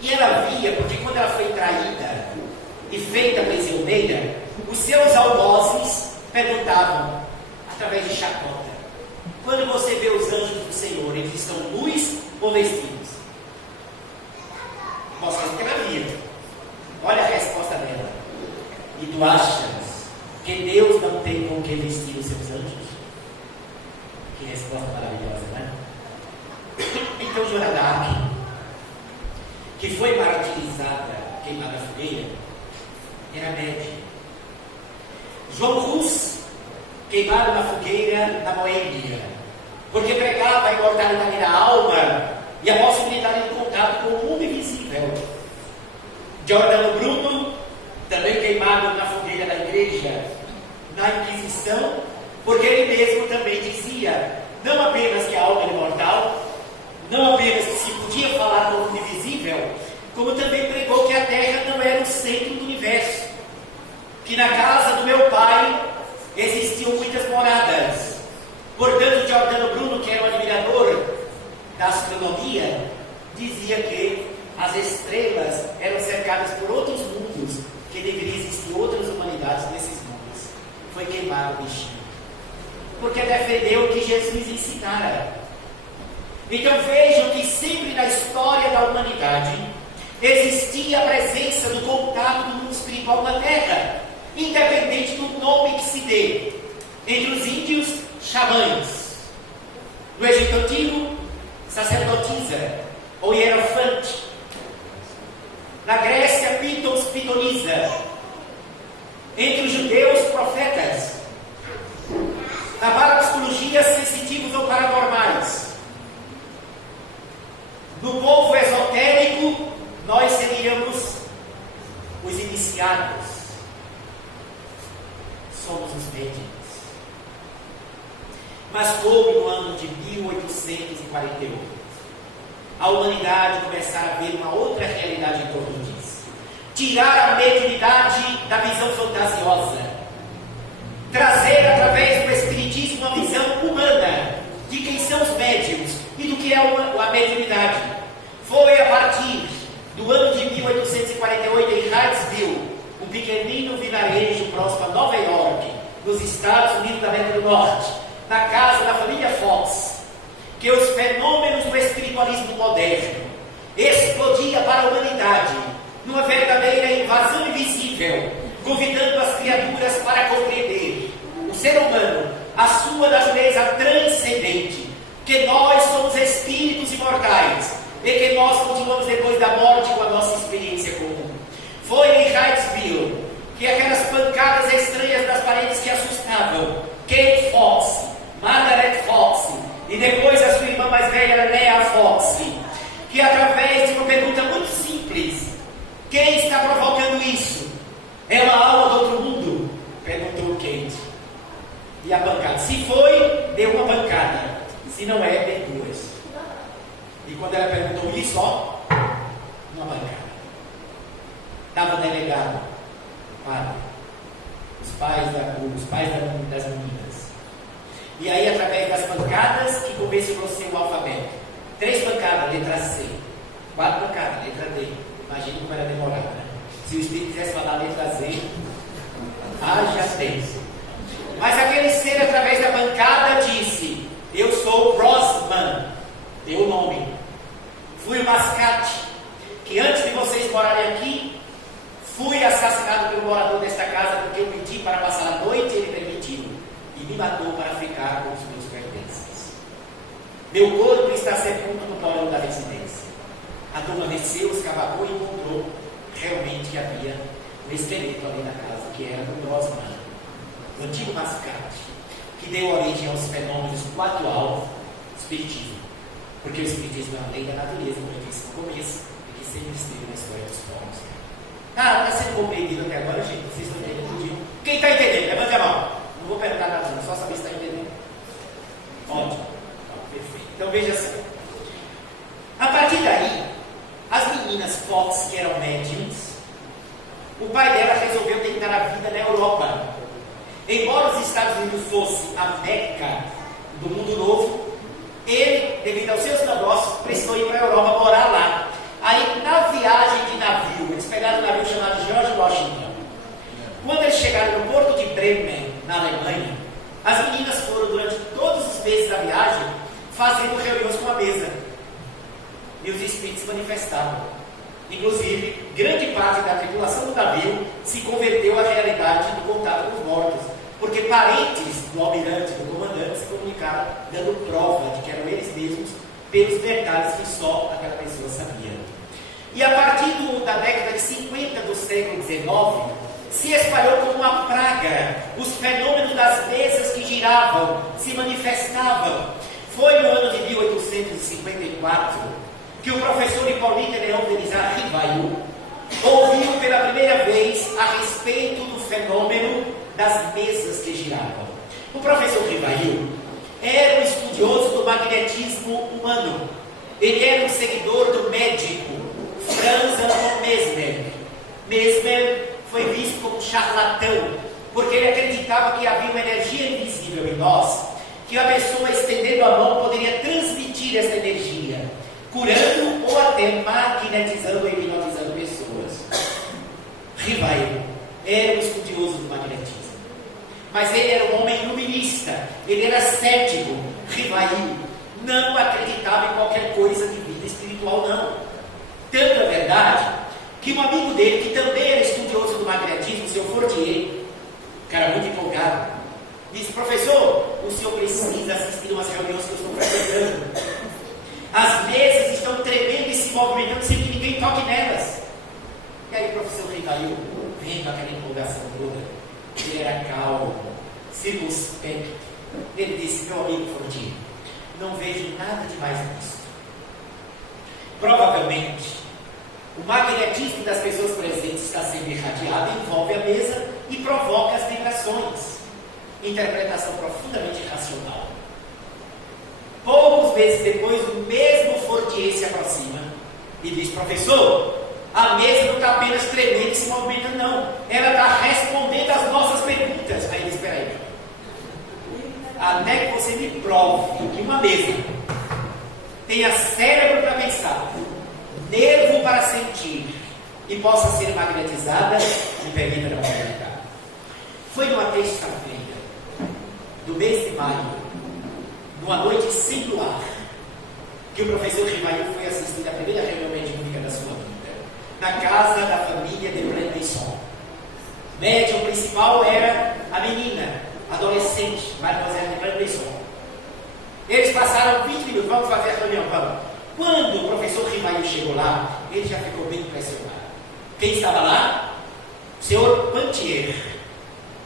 E ela via porque quando ela foi traída e feita prisioneira, os seus algozes perguntavam, através de chacota, quando você vê os anjos do Senhor, eles estão nus ou vestidos? Mostrando que ela via. Olha a resposta dela. E tu achas que Deus não tem com que vestir os seus anjos? Que resposta maravilhosa, né? Então Joana d'Arc, que foi martirizada, queimada na fogueira, era médium. João Rus, queimado na fogueira na Boêmia, porque pregava a imortalidade da alma e a possibilidade de contato com o mundo invisível. Giordano Bruno, também queimado na fogueira da igreja, na Inquisição, porque ele mesmo também dizia, não apenas que a alma era imortal, não apenas que se podia falar no mundo invisível, como também pregou que a Terra não era o centro do universo, que na casa do meu pai existiam muitas moradas. Portanto, Giordano Bruno, que era um admirador da astronomia, dizia que as estrelas eram cercadas por outros mundos, que deveria existir outras humanidades nesses mundos. Foi queimado o bichinho, porque defendeu o que Jesus ensinara. Então vejam que sempre na história da humanidade existia a presença do contato do mundo espiritual na Terra, independente do nome que se dê. Entre os índios, xamãs. No Egito Antigo, sacerdotisa ou hierofante. Na Grécia, pítons, pitonisa. Entre os judeus, profetas. Na parapsicologia, sensitivos ou paranormais. No povo esotérico, nós seríamos os iniciados. Somos os médicos. Mas coube no ano de 1848 a humanidade começar a ver uma outra realidade em torno disso. Tirar a mediunidade da visão fantasiosa. Trazer através do espiritismo uma visão humana de quem são os médiuns e do que é a mediunidade. Foi a partir do ano de 1848 em Hartsville, um pequenino vilarejo próximo a Nova York, nos Estados Unidos da América do Norte, na casa da família Fox, que os fenômenos do espiritualismo moderno explodia para a humanidade numa verdadeira invasão invisível, convidando as criaturas para compreender o ser humano, a sua natureza transcendente. que nós somos espíritos imortais e que nós continuamos depois da morte com a nossa experiência comum. Foi em Hydesville que aquelas pancadas estranhas das paredes que assustavam Kate Fox, Margaret Fox e depois a sua irmã mais velha, Lea Fox, que através de uma pergunta muito simples: quem está provocando isso? É uma alma do outro mundo? Perguntou Kate. E a pancada: se foi, deu uma pancada. Se não é, deu duas. E quando ela perguntou isso, ó, uma pancada. Estava o delegado, padre, os pais das meninas. E aí, através das pancadas, que convencionou ser o alfabeto. 3 pancadas, letra C. 4 pancadas, letra D. Imagina como era demorado, né? Se o Espírito quisesse falar a letra Z, haja tempo. Mas aquele ser, através da pancada, disse: eu sou Rosman, deu o nome. Fui o mascate, que antes de vocês morarem aqui, fui assassinado pelo morador desta casa, porque eu pedi para passar a noite e ele permitiu. E me matou para ficar com os meus pertences. Meu corpo está sepulto no porão da residência. A turma desceu, escavacou e encontrou realmente que havia um esqueleto ali na casa, que era o Rosman, o antigo mascate, que deu origem aos fenômenos do atual espiritismo. Porque o espiritismo é uma lei da natureza, como eu disse no começo, e que sempre esteve na história dos povos. Está sendo compreendido até agora, gente? Vocês estão entendendo? Quem está entendendo? Levante a mão. Não vou perguntar nada, só saber se está entendendo. Ótimo. Perfeito. Então veja assim. A partir daí, as meninas Fox, que eram médiums, o pai dela resolveu tentar a vida na Europa. Embora os Estados Unidos fosse a Meca do mundo novo, ele, devido aos seus negócios, precisou ir para a Europa, morar lá. Aí, na viagem de navio, eles pegaram um navio chamado George Washington. Quando eles chegaram no porto de Bremen, na Alemanha, as meninas foram, durante todos os meses da viagem, fazendo reuniões com a mesa. E os espíritos se manifestavam. Inclusive, grande parte da tripulação do navio se converteu à realidade do contato com os mortos, porque parentes do almirante, do comandante, se comunicaram dando prova de que eram eles mesmos, pelos detalhes que só aquela pessoa sabia. E a partir da década de 50 do século XIX, se espalhou como uma praga. Os fenômenos das mesas que giravam, se manifestavam. Foi no ano de 1854 que o professor Hipólite Leão Denizar Rivail ouviu pela primeira vez a respeito do fenômeno das mesas que giravam. O professor Rivail era um estudioso do magnetismo humano. Ele era um seguidor do médico Franz Anton Mesmer. Mesmer foi visto como um charlatão, porque ele acreditava que havia uma energia invisível em nós, que a pessoa estendendo a mão poderia transmitir essa energia, curando ou até magnetizando ou hipnotizando pessoas. Rivail era um estudioso do magnetismo, mas ele era um homem iluminista, ele era cético. Rivail não acreditava em qualquer coisa de vida espiritual, não. Tanto é verdade que um amigo dele, que também era estudioso do magnetismo, o seu Fortier, um cara muito empolgado, disse: professor, o senhor precisa assistir umas reuniões que eu estou frequentando. As mesas estão tremendo e se movimentando sem que ninguém toque nelas. E aí o professor Rivail, vendo aquela empolgação toda, ele era calmo, circunspecto. Ele disse: meu amigo Fortier, não vejo nada demais nisso. Provavelmente, o magnetismo das pessoas presentes está sendo irradiado, envolve a mesa e provoca as vibrações. Interpretação profundamente irracional. Poucos meses depois, o mesmo Fortier se aproxima e diz: professor, a mesa não está apenas tremendo e se movimentando, não. Ela está respondendo às nossas perguntas. Aí ele diz: espera aí. Até que você me prove que uma mesa tenha cérebro para pensar, nervo para sentir e possa ser magnetizada, me permita não acreditar. Foi numa terça-feira do mês de maio, numa noite sem luar, que o professor Rivail foi assistir a primeira reunião mediúnica da sua vida, na casa da família de Brandesson. Médium principal era a menina, adolescente, Mademoiselle de Brandesson. Eles passaram 20 minutos, vamos fazer a reunião, vamos. Quando o professor Rivail chegou lá, ele já ficou bem impressionado. Quem estava lá? O senhor Pantier,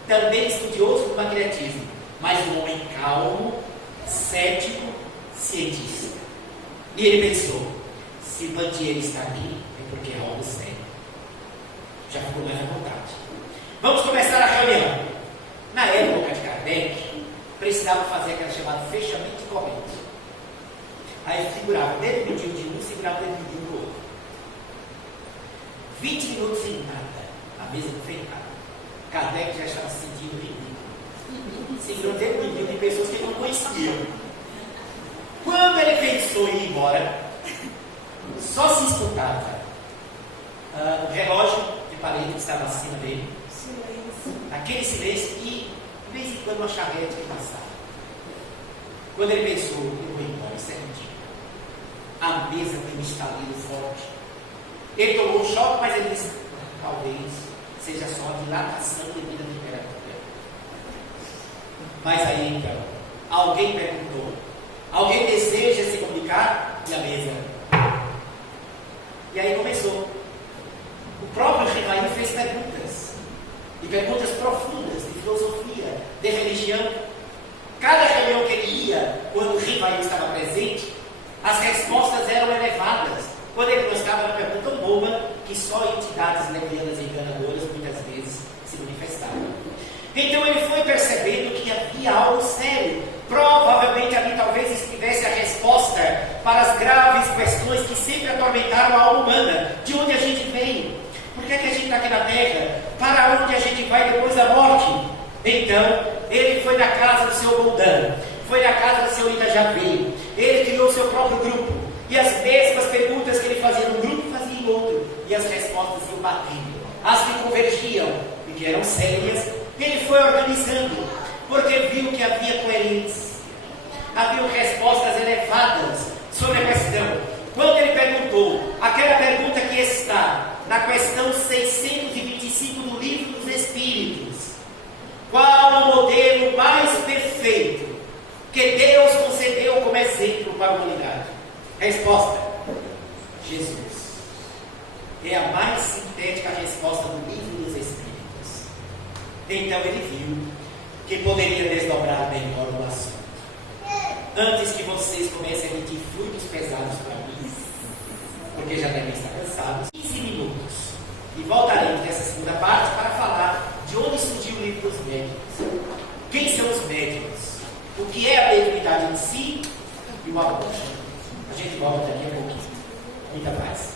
também estudioso do magnetismo, mas um homem calmo, cético, cientista. E ele pensou, se Pantier está aqui, é porque é algo sério. Já ficou mais à vontade. Vamos começar a reunião. Na época de Kardec, precisava fazer aquela chamada fechamento de corrente. Aí figurava o dedo mindinho de um, segurava o dedo mindinho do outro. 20 minutos sem nada. A mesa não fez nada. Kardec já estava se sentindo ridículo. Segurou o dedo mindinho de pessoas que não conheciam. Quando ele pensou em ir embora, só se escutava o relógio de parede que estava acima dele. Aquele silêncio e, de vez em quando, uma charrete que passava. Quando ele pensou, eu vou embora, isso é ridículo. A mesa tem um estalido forte. Ele tomou um choque, mas ele disse, talvez seja só a dilatação devido à temperatura. Mas aí, então, alguém perguntou, alguém deseja se comunicar? E a mesa. E aí começou. O próprio Rivail fez perguntas. E perguntas profundas de filosofia, de religião. Cada reunião que ele ia, quando o Rivail estava presente, as respostas eram elevadas. Quando ele buscava uma pergunta tão boba que só entidades levianas e enganadoras muitas vezes se manifestavam. Então ele foi percebendo que havia algo sério. Provavelmente ali talvez estivesse a resposta para as graves questões que sempre atormentaram a alma humana. De onde a gente veio? Por que é que a gente está aqui na Terra? Para onde a gente vai depois da morte? Então, ele foi na casa do seu Boldan, foi na casa do seu Itajavi, ele criou o seu próprio grupo, e as mesmas perguntas que ele fazia num grupo, fazia em outro, e as respostas iam batendo, as que convergiam, e que eram sérias, ele foi organizando, porque viu que havia coerência, havia respostas elevadas sobre a questão. Quando ele perguntou, aquela pergunta que está na questão 625 do Livro dos Espíritos, qual o modelo mais perfeito que Deus concedeu como exemplo para a humanidade? Resposta: Jesus. É a mais sintética resposta do Livro dos Espíritos. Então ele viu que poderia desdobrar melhor o assunto. Antes que vocês comecem a emitir frutos pesados para mim, porque já devem estar cansados, 15 minutos. E voltaremos nessa segunda parte para falar de onde surgiu o Livro dos Médiuns. Quem são os médiuns? O que é a mediunidade em si e o amor. A gente volta daqui a pouquinho. Muita paz.